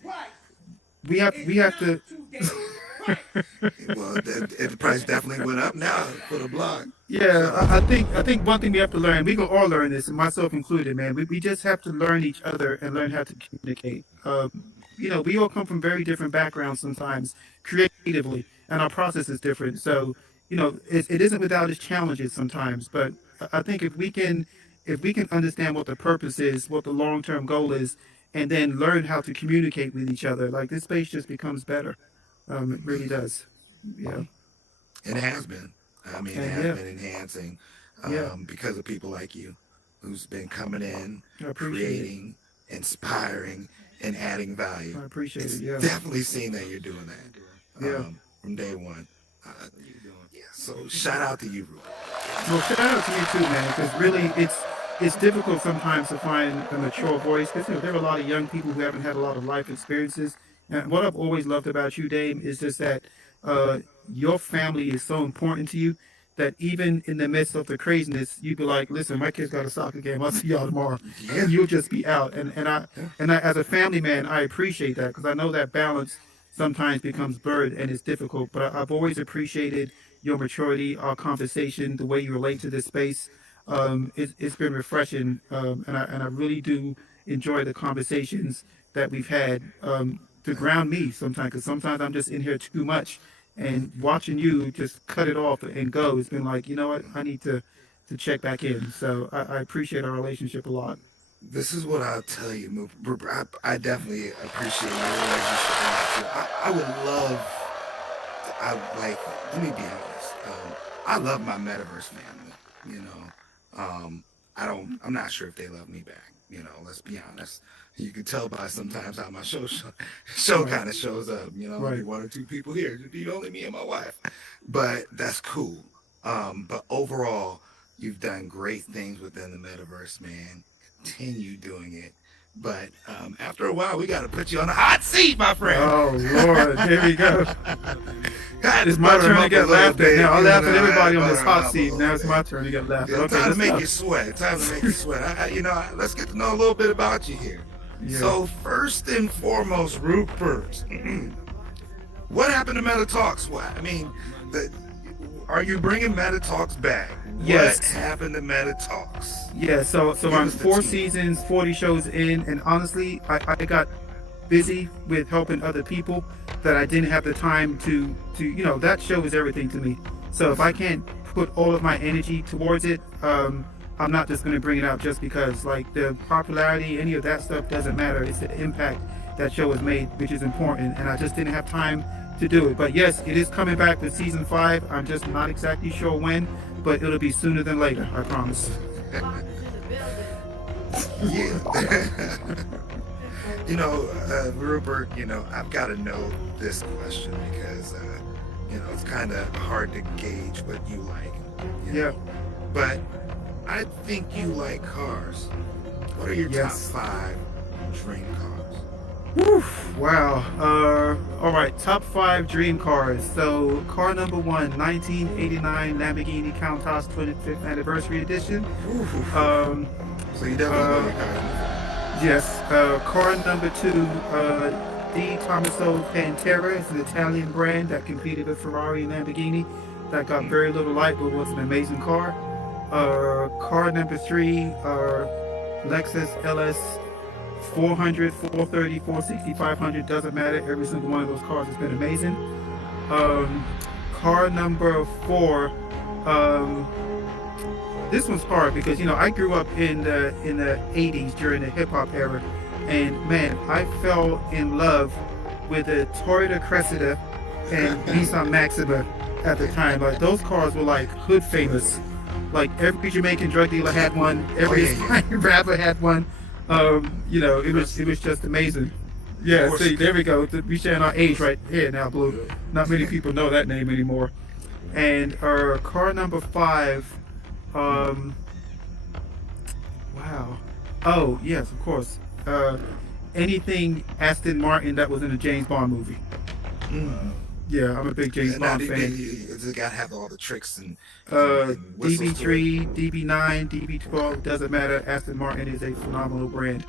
we have to. Well, the price definitely went up now for the block. Yeah, I think one thing we have to learn, we can all learn this, and myself included, man. We just have to learn each other and learn how to communicate. You know, we all come from very different backgrounds sometimes, creatively, and our process is different. So, you know, it isn't without its challenges sometimes. But I think if we can understand what the purpose is, what the long-term goal is, and then learn how to communicate with each other, like this space just becomes better. It really does. Yeah. It has been. I mean, it has been enhancing because of people like you who's been coming in, creating, inspiring, and adding value. I appreciate it's it, yeah. Definitely seen that you're doing that from day one. So shout out to you, Ruth. Well, shout out to you too, man, because really it's difficult sometimes to find a mature voice because, you know, there are a lot of young people who haven't had a lot of life experiences. And what I've always loved about you, Dame, is just that your family is so important to you that even in the midst of the craziness, you'd be like, listen, my kid's got a soccer game. I'll see y'all tomorrow. And you'll just be out. And I, as a family man, I appreciate that, because I know that balance sometimes becomes blurred and it's difficult. But I've always appreciated your maturity, our conversation, the way you relate to this space. It's been refreshing. And I really do enjoy the conversations that we've had to ground me sometimes, because sometimes I'm just in here too much. And watching you just cut it off and go, it's been like, you know what, I need to check back in. So I appreciate our relationship a lot. This is what I'll tell you, Moop. I definitely appreciate your relationship a lot too. I would love, let me be honest. I love my metaverse family, you know. I'm not sure if they love me back, you know, let's be honest. You can tell by sometimes how my show kind of shows up, you know, maybe one or two people here, it'd be only me and my wife, but that's cool. But overall, you've done great things within the metaverse, man. Continue doing it. But after a while, we got to put you on the hot seat, my friend. Oh, Lord, here we go. It's my turn to get laughed at now. I laugh at everybody on this hot seat. Now it's my turn to get laughed at. Okay, time to make you sweat. Let's get to know a little bit about you here. Yeah. So first and foremost, Rupert, what happened to Meta Talks? Are you bringing Meta Talks back? Yes. What happened to Meta Talks? Yeah, so I'm 4 seasons, 40 shows in, and honestly, I got busy with helping other people that I didn't have the time to that show is everything to me. So if I can't put all of my energy towards it, I'm not just going to bring it out just because, like, the popularity, any of that stuff doesn't matter. It's the impact that show has made, which is important, and I just didn't have time to do it. But yes, it is coming back with season 5. I'm just not exactly sure when, but it'll be sooner than later, I promise. Yeah. Rupert, I've got to know this question because, it's kind of hard to gauge what you like. Yeah. But I think you like cars. What are your top 5 dream cars? Woof, wow. All right, top 5 dream cars. So car number 1, 1989 Lamborghini Countach 25th Anniversary Edition. So you definitely like cars. Yes. Car number 2, Di Tommaso Pantera. It's an Italian brand that competed with Ferrari and Lamborghini. That got very little light, but was an amazing car. Car number 3, Lexus LS 400, 430, 460, 500, doesn't matter. Every single one of those cars has been amazing. Car number 4, this one's hard because I grew up in the 80s during the hip hop era, and man, I fell in love with the Toyota Cressida and Nissan Maxima at the time. Like, those cars were like hood famous. Like, every Jamaican drug dealer had one, every Italian rapper had one. It was just amazing. Yeah, see, there we go. We sharing our age right here now, Blue. Not many people know that name anymore. And car number 5, wow. Oh, yes, of course. Anything Aston Martin that was in a James Bond movie. Yeah, I'm a big James Bond fan. You gotta have all the tricks and DB3, DB9, DB12, doesn't matter. Aston Martin is a phenomenal brand.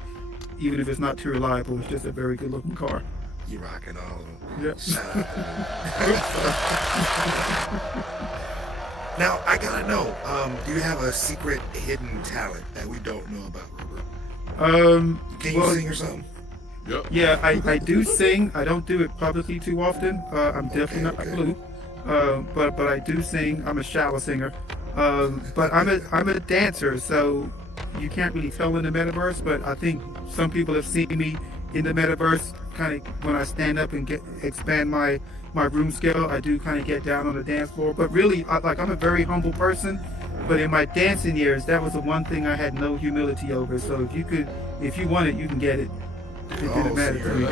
Even if it's not too reliable, it's just a very good looking car. You rocking all of them. Yep. Now, I gotta know, do you have a secret hidden talent that we don't know about, Robert? Can you sing or something? Yep. Yeah, I do sing. I don't do it publicly too often. I'm definitely not Blue. But I do sing. I'm a shower singer. But I'm a dancer, so you can't really tell in the metaverse, but I think some people have seen me in the metaverse kind of when I stand up and expand my room scale. I do kind of get down on the dance floor, but really I'm a very humble person, but in my dancing years, that was the one thing I had no humility over. So if you want it, you can get it. It didn't matter to me.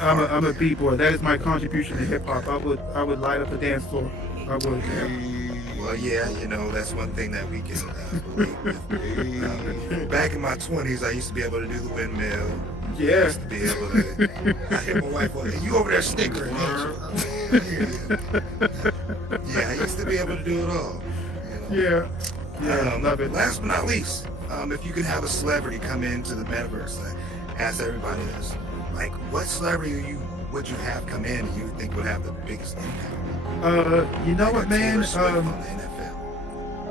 I'm a b-boy. That is my contribution to hip hop. I would light up the dance floor. I would. Well, yeah, you know, that's one thing that we can relate with. Back in my 20s, I used to be able to do the windmill. I Yeah. used to be able to. I hit my wife on it. You over there snickering, ain't you? Yeah, I used to be able to do it all. You know? Yeah. Yeah. Love it. Last but not least, if you could have a celebrity come into the metaverse, ask everybody this: like, what celebrity would you have come in and you think would have the biggest impact? You know what, man? Taylor Swift on the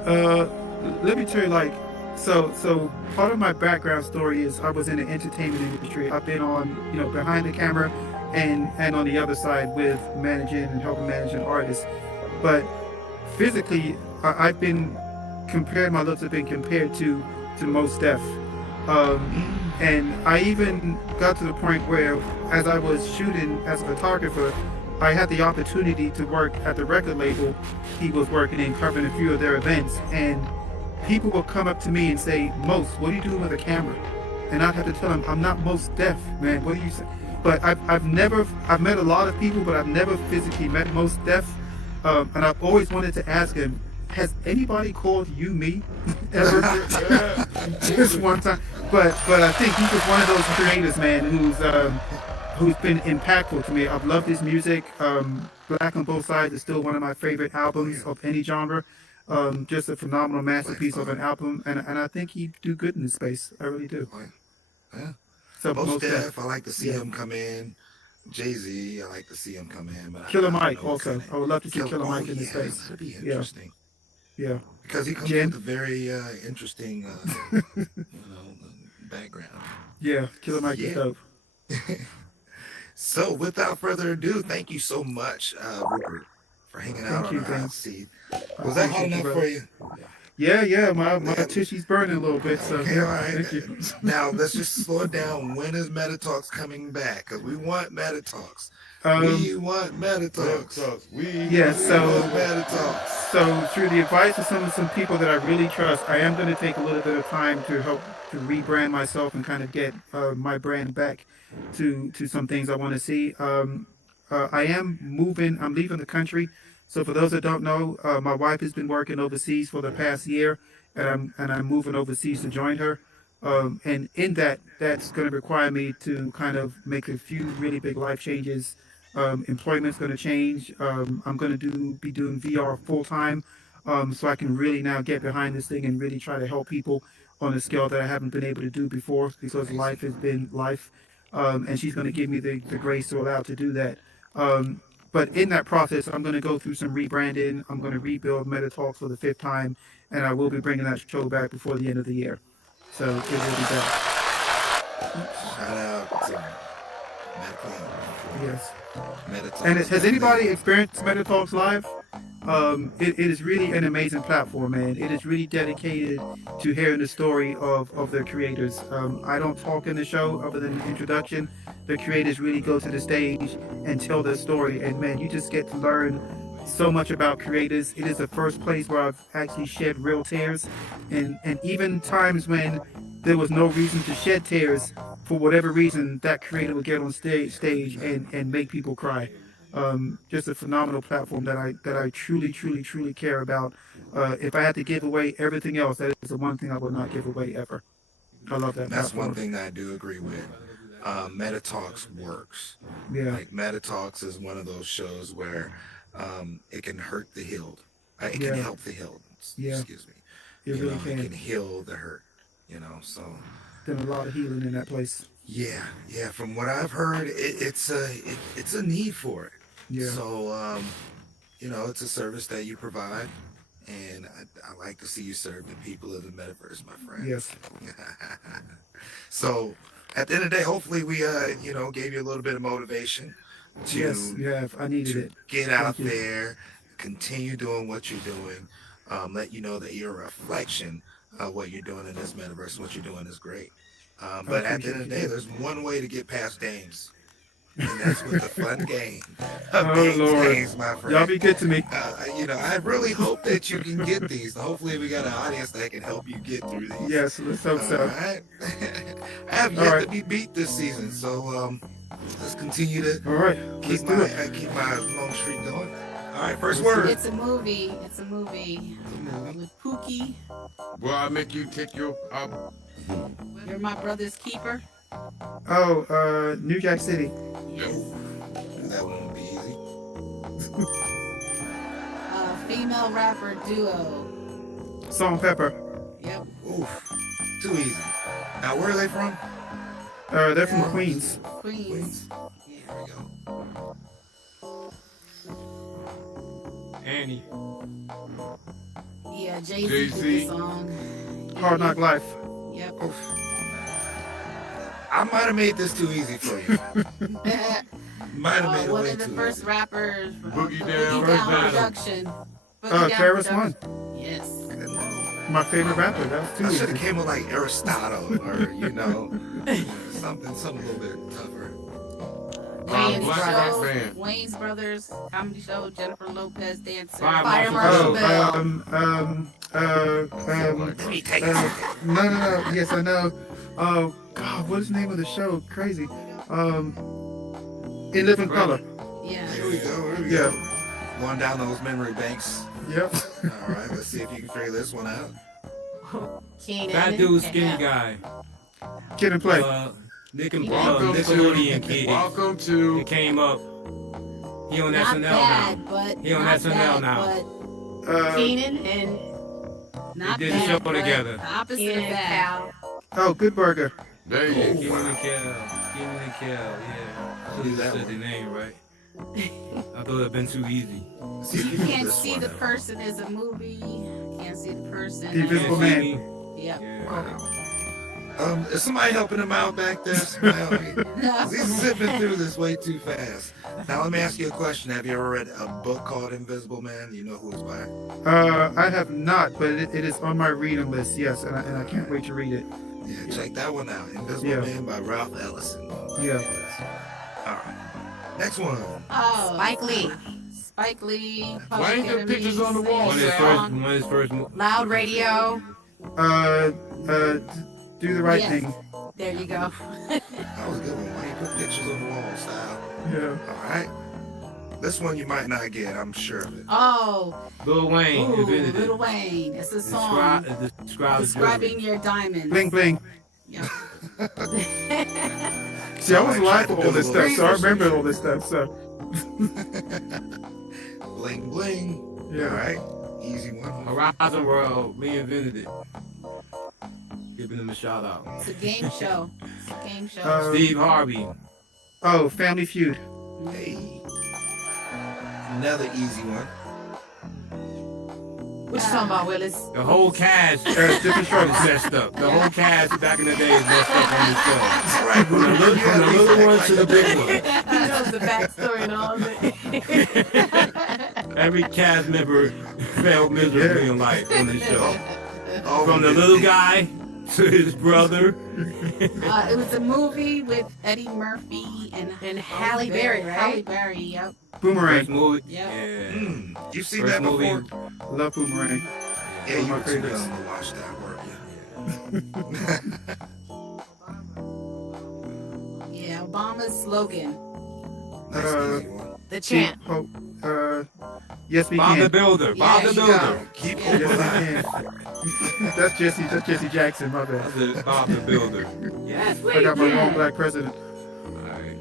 NFL. Let me tell you, like, so part of my background story is I was in the entertainment industry. I've been on, you know, behind the camera and on the other side with managing and helping managing artists. But physically, I've been compared, my looks have been compared to Mos Def. And I even got to the point where, as I was shooting as a photographer, I had the opportunity to work at the record label he was working in, covering a few of their events. And people would come up to me and say, Mos, what are you doing with a camera? And I'd have to tell them, I'm not Mos Def, man. What do you say? But I've met a lot of people, but I've never physically met Mos Def. And I've always wanted to ask him, has anybody called you me ever? Just one time. But I think he's just one of those creators, man, who's been impactful to me. I've loved his music. Black on Both Sides is still one of my favorite albums of any genre. Just a phenomenal masterpiece of an album, and I think he'd do good in this space. I really do. Yeah. So Mos Def, I like to see him come in. Jay-Z, I like to see him come in. But Killer I don't Mike know also. I would love to see Killer Mike in this space. That'd be interesting. Yeah. Because he comes Jen? with a very interesting background. Yeah, Killer Mike is dope. So, without further ado, thank you so much, Rupert, for hanging out on our hot seat. Was that hot enough for you? Yeah, my tissue's burning a little bit, so Okay, yeah, all right. thank you. Now, let's just slow it down. When is Meta Talks coming back? Because we want Meta Talks. We want Meta Talks. Yeah, so want Meta Talks. So through the advice of some people that I really trust, I am going to take a little bit of time to help to rebrand myself and kind of get my brand back to some things I want to see. I am moving. I'm leaving the country. So for those that don't know, my wife has been working overseas for the past year, and I'm moving overseas to join her. And in that's going to require me to kind of make a few really big life changes. Employment's going to change. I'm going to be doing VR full time, so I can really now get behind this thing and really try to help people on a scale that I haven't been able to do before, because life has been life. And she's going to give me the grace to allow to do that. But in that process, I'm going to go through some rebranding. I'm going to rebuild Meta Talks for the 5th time, and I will be bringing that show back before the end of the year. So it will be back. Shout out to Yes. Meta Talks. And has anybody experienced Meta Talks Live? It is really an amazing platform, man. It is really dedicated to hearing the story of the creators. I don't talk in the show other than the introduction. The creators really go to the stage and tell their story, and man, you just get to learn so much about creators. It is the first place where I've actually shed real tears, and even times when there was no reason to shed tears, for whatever reason, that creator would get on stage and make people cry. Just a phenomenal platform that I truly care about. If I had to give away everything else, that is the one thing I would not give away ever. I love that. That's platform. one thing that I do agree with. Meta Talks works. Yeah. Like Meta Talks is one of those shows where it can hurt the healed. It can Yeah. help the healed. Yeah. Excuse me. It You really know, can. It can heal the hurt. So. Done a lot of healing in that place. Yeah. From what I've heard, it's a need for it. Yeah. So, it's a service that you provide, and I like to see you serve the people of the metaverse, my friend. Yes. So, at the end of the day, hopefully we, gave you a little bit of motivation to, Yes, you have. I needed it. get out Thank you. there, continue doing what you're doing, let you know that you're a reflection of what you're doing in this metaverse. What you're doing is great. But at the end of the day, there's one way to get past Dames. And that's with the fun game of Oh, Lord. games, my friend. Y'all be good to me. I really hope that you can get these. Hopefully, we got an audience that can help you get through these. Yes, let's hope so. All right. I have All yet right. to be beat this season, so let's continue to All right, let's keep do my it. keep my long streak going. All right, first word. It's a movie. It's a movie with Pookie. Well, I make you take your. You're my brother's keeper. Oh, New Jack City. Yes. That one would be easy. Female rapper duo. Salt and Pepper. Yep. Oof, too easy. Now, where are they from? They're from Queens. Queens. There we go. Annie. Yeah, Jay-Z did Jay-Z. the song. Hard Knock Life. Yep. Oof. I might have made this too easy for you. Might have made it One way of the too first easy. rappers from Boogie the Down, Boogie First Down Battle. production. Boogie Down KRS-One. production. Yes. My favorite rapper. That was too I should have easy. came with like Aristotle or something a little bit tougher. Wayne's Black Show, Rock Band. Wayne's Brothers Comedy Show, Jennifer Lopez Dancer, Fire Fire Marshal Marshal Bill. Bill. Let me take it. No. Yes, I know. Oh, God, what is the name of the show? Crazy. In Living Color. Yeah. Here we go. Yeah. Going down those memory banks. Yep. All right, let's see if you can figure this one out. Keenan. That dude, skinny Yeah. guy. Kid and Play. Welcome Nickelodeon kid. Welcome to. He came up. He on Not SNL bad, now. but He on not SNL bad, now. Keenan and But not They did a bad, show but together. The opposite Keenan of and bad. Cal. Oh, Good Burger. There you Yeah, go. Keenan and Kel. Keenan and Kel, yeah. I should Who's have that said the one? name right. I thought it'd been too easy. See if You know can't this see one the out. person as a movie. Can't see the person. The Invisible Can't see Man. me. Yep. Yeah. Is somebody helping him out back there? Somebody help me? No. 'Cause he's zipping through this way too fast. Now let me ask you a question. Have you ever read a book called Invisible Man? You know who it's by? I have not, but it is on my reading list, yes, and I can't wait to read it. Yeah, check that one out. Invisible Yeah. Man by Ralph Ellison. Yeah. All right. Next one. Oh, Spike Lee. Spike Lee. Why ain't there pictures on the wall? One of his first Loud Radio. Do the right Yes. thing. There you go. That was a good one. Why you put pictures on the wall, style? Yeah. All right. This one you might not get. I'm sure of it. Oh, Lil Wayne ooh, invented it. Lil Wayne. It's a song Describe describing your diamonds. Bling bling. Yep. See, I was alive for all this stuff, so I remember all this stuff. So Bling bling. Yeah. All right. Easy one. Horizon World reinvented it. Giving them a shout out. It's a game show. It's a game show. Steve Harvey. Oh, Family Feud. Hey. Another easy one. What you talking about, Willis? The whole cast Different was strokes. messed up. The whole cast back in the day is messed up on the show. All right. From the little ones to the big ones. He knows the backstory and all of it. Every cast member failed miserably in life on the show. Oh, From the little guy to his brother. It was a movie with Eddie Murphy and Halle Berry, right? Halle Berry, yep. Boomerang. First movie. Yep. Yeah. You've seen First that before? movie. Love Boomerang. Yeah, you my were too favorites. young to watch that, weren't you? Yeah, Obama's slogan. Nice easy one. The chant. Oh, yes we Bob the can. Builder. Bob the There you Builder. Keep Yeah. hope Yes alive. we can. That's Jesse Jackson. My bad. That's it, Bob the Builder. Yes, I got my wrong black president. Alright.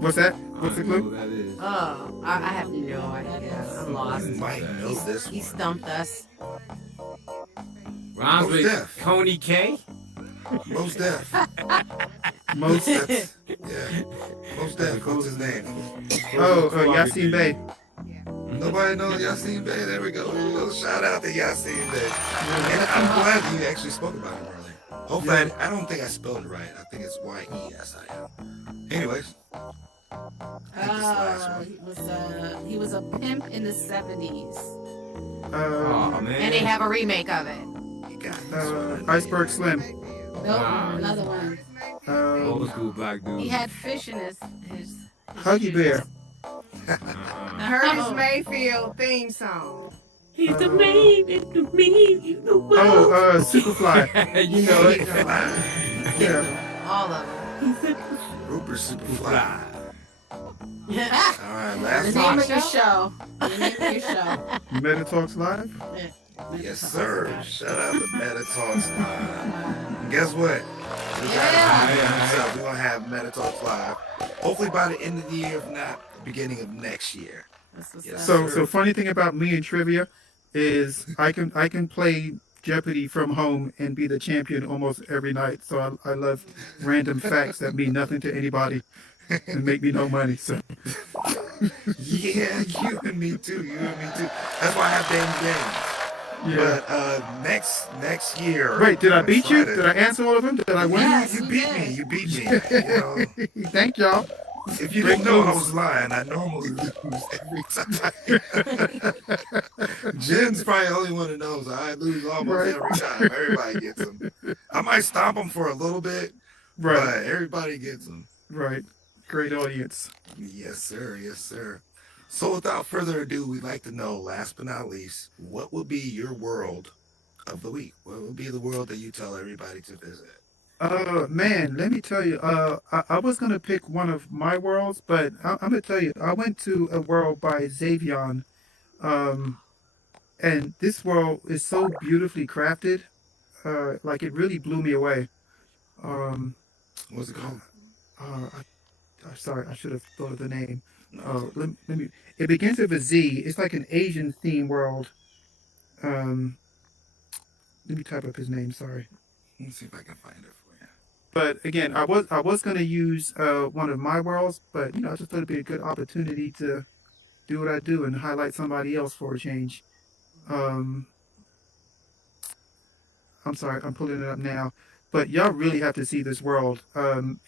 What's that? What's the I don't know clue? who that is. Oh, I have no idea. I'm lost. You might know this He one. stumped us. Rhymes Mos with Def. Coney K. Most Def. Most. That's, yeah. Most Def. What's his name? Oh, Yasin Bey. Nobody knows Yasin Bey. There we go. Shout out to Yasin Bey. And I'm glad you actually spoke about him earlier. Hopefully, I don't think I spelled it right. I think it's Y-E-S-I-L. Anyways. He was a pimp in the 70s. Oh, man. And they have a remake of it. You got this one. Iceberg Slim. Nope, Nah. another one. Old school black dude. He had fish in his Huggy Bear. Curtis Mayfield theme song. He's the man in the me. Oh, Superfly. You know it. Yeah. All of them. Rupert Superfly. All right, last The name of one. your show. The name of your show. Meta Talks Live. Yes, sir. Shout out to Meta Talks Live. And guess what? We're going to have Meta Talks Live. Hopefully by the end of the year, if not, the beginning of next year. Yes, So sir. funny thing about me and trivia is I can play Jeopardy from home and be the champion almost every night. So I love random facts that mean nothing to anybody and make me no money. So Yeah, you and me too. You and me too. That's why I have Danny Games. yeah. But next year. Wait, did I I'm beat you? excited. Did I answer all of them? Did I win? Yes, You you beat did. me. You beat me. You know, Thank y'all. if you didn't know I was lying, I normally lose every time. Jen's probably the only one who knows I lose almost Right. every time. Everybody gets them. I might stomp them for a little bit, Right, but everybody gets them. right. Great audience. Yes, sir. Yes, sir. So without further ado, we'd like to know, last but not least, what will be your world of the week? What will be the world that you tell everybody to visit? Man, let me tell you, I was gonna pick one of my worlds, but I'm gonna tell you, I went to a world by Xavion, and this world is so beautifully crafted, like it really blew me away. Um, What's it called? I'm sorry, I should have thought of the name. No. Let me. It begins with a Z. It's like an Asian theme world. Let me type up his name. Sorry. Let's see if I can find it for you. But again, I was gonna use one of my worlds, but I just thought it'd be a good opportunity to do what I do and highlight somebody else for a change. I'm sorry, I'm pulling it up now. But y'all really have to see this world.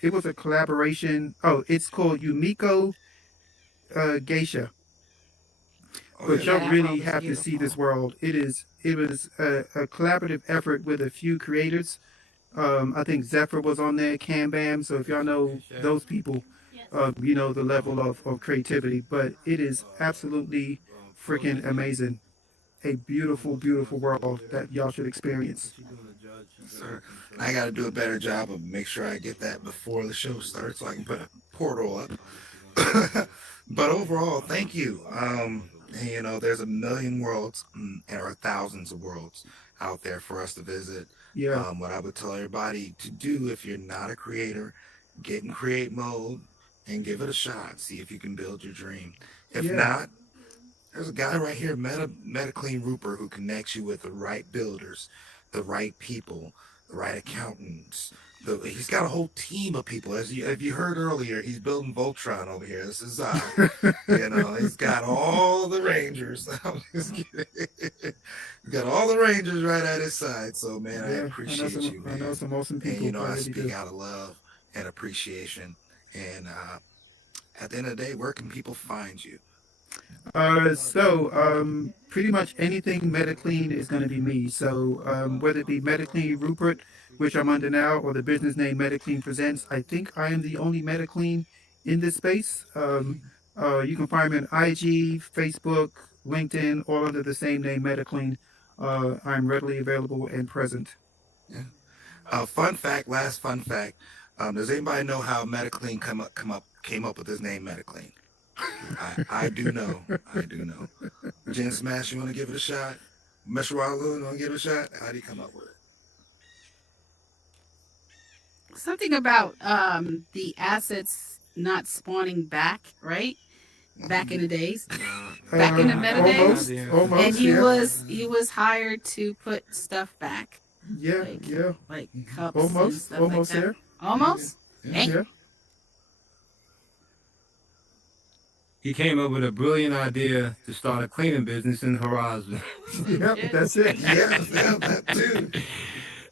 It was a collaboration. Oh, it's called Yumiko Geisha. Oh, But yeah. y'all that really world is have to see beautiful. this world. It was a collaborative effort with a few creators. I think Zephyr was on there, Cam Bam. So if y'all know those people, you know the level of creativity. But it is absolutely freaking amazing. A beautiful, beautiful world that y'all should experience. Sir, I got to do a better job of make sure I get that before the show starts so I can put a portal up. But overall, thank you. There's a million worlds or thousands of worlds out there for us to visit. Yeah. What I would tell everybody to do if you're not a creator, get in create mode and give it a shot. See if you can build your dream. If Yeah. not, there's a guy right here, MetaClean Rupert, who connects you with the right builders, the right people, the right accountants. He's got a whole team of people. As you heard earlier, he's building Voltron over here. This is he's got all the Rangers. I'm just kidding. He's got all the Rangers right at his side. So man, I appreciate you, man. I know some awesome And people. I really speak do. out of love and appreciation. And at the end of the day, where can people find you? Pretty much anything MetaClean is going to be me. So, whether it be MetaClean Rupert, which I'm under now, or the business name MetaClean Presents, I think I am the only MetaClean in this space. You can find me on IG, Facebook, LinkedIn, all under the same name, MetaClean. I'm readily available and present. Last fun fact. Does anybody know how MetaClean came up with his name MetaClean? I do know. Jen Smash, you want to give it a shot? Meshwalu, you want to give it a shot? How do you come up with it? Something about the assets not spawning back, right? Back in the days. Back in the meta days. Almost, And he was hired to put stuff back. yeah, like- yeah, Like cups and almost stuff like that. there. Almost? Hey. Yeah. He came up with a brilliant idea to start a cleaning business in Horizon. Yep, that's it. Yeah, that too.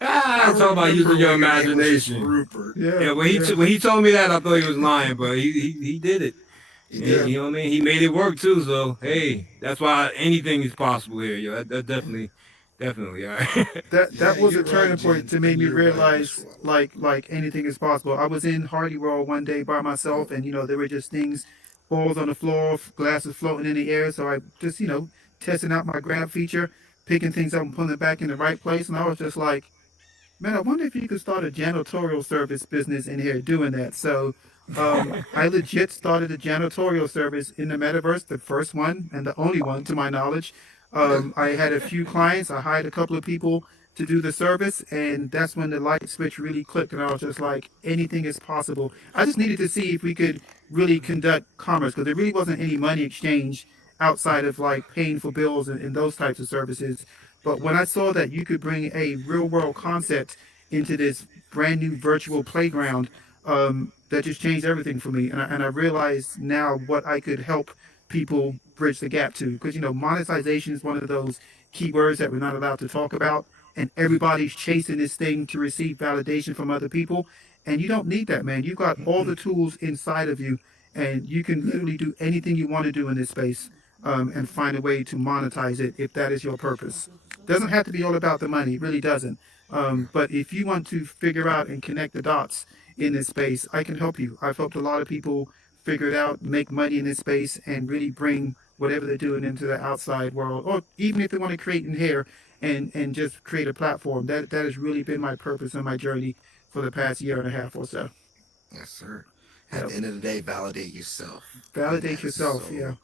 I'm talking about using your Remember when his name was just imagination. Rupert. Yeah, when he told me that, I thought he was lying, but he did it. Yeah. You know what I mean? He made it work too. So hey, that's why anything is possible here. Yo, that definitely, all right. That Yeah, was a you're turning right, point Jen. to make me You're right, realize Meshwalu. like anything is possible. I was in Hardy World one day by myself, and there were just things, balls on the floor, glasses floating in the air. So I just testing out my grab feature, picking things up and putting it back in the right place, and I was just like, Man, I wonder if you could start a janitorial service business in here doing that. So I legit started a janitorial service in the metaverse, the first one and the only one to my knowledge. I had a few clients. I hired a couple of people to do the service, and that's when the light switch really clicked, and I was just like, anything is possible. I just needed to see if we could really conduct commerce, because there really wasn't any money exchange outside of like paying for bills and those types of services. But when I saw that you could bring a real world concept into this brand new virtual playground, that just changed everything for me. And I realized now what I could help people bridge the gap to. Because, you know, monetization is one of those keywords that we're not allowed to talk about. And everybody's chasing this thing to receive validation from other people. And you don't need that, man. You've got all the tools inside of you. And you can literally do anything you want to do in this space, and find a way to monetize it if that is your purpose. Doesn't have to be all about the money. It really doesn't. But if you want to figure out and connect the dots in this space, I can help you. I've helped a lot of people figure it out, make money in this space, and really bring whatever they're doing into the outside world, or even if they want to create in here and just create a platform. That has really been my purpose and my journey for the past year and a half or so. Yes, sir. At the end of the day, validate yourself. Validate yourself, yeah.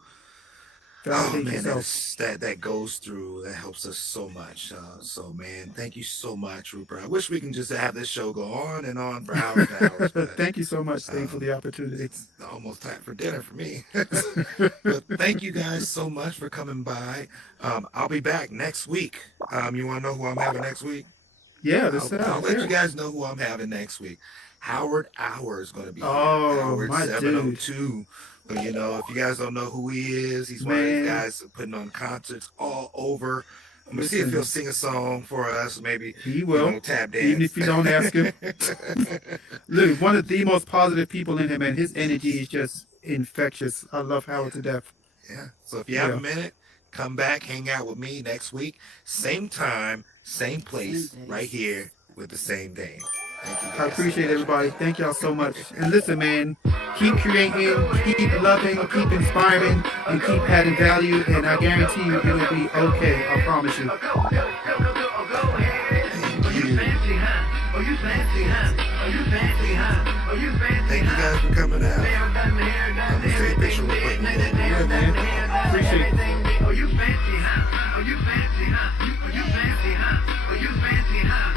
Validate man, yourself. that goes through. That helps us so much. So, man, thank you so much, Rupert. I wish we can just have this show go on and on for hours and hours. But, thank you so much, Steve, for the opportunity. It's almost time for dinner for me. But thank you guys so much for coming by. I'll be back next week. You want to know who I'm having next week? Yeah, I'll let you guys know who I'm having next week. Howard Hour is going to be here. Oh, Howard my 702. But, you know, if you guys don't know who he is, he's one of these guys putting on concerts all over. I'm going to see if he'll sing a song for us. Maybe he will. Tap dance. Even if you don't ask him. Look, one of the most positive people in him, and his energy is just infectious. I love Howard to death. Yeah. So if you have a minute, come back, hang out with me next week. Same time, same place, right here with the same name. I appreciate everybody. Thank y'all so much. And listen, man, keep creating, keep loving, keep inspiring, and keep adding value. And I guarantee you it'll be okay. I promise you. Thank you guys for coming out. I'm going to take a picture real quick. Yeah, man. Appreciate it. Oh, you fancy, huh? Oh, you fancy, huh? Oh, you fancy, huh? Oh, you fancy, huh?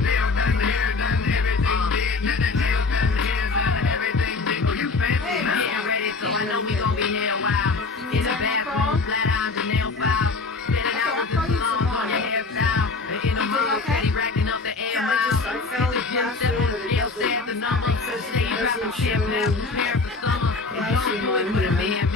Nail done, hair done, everything big. Nothing nail done, hair done, everything big. Oh, you fancy, huh? Getting ready, so I know we gon' be here a while. In the bathroom, flat iron, the nail file. Spit it out with the salon on your hairstyle. And in the mood, steady racking up the air miles. Feel the gym stepping, still set the numbers. Stay dropping shit now, prepare for summer. And you know it with a man.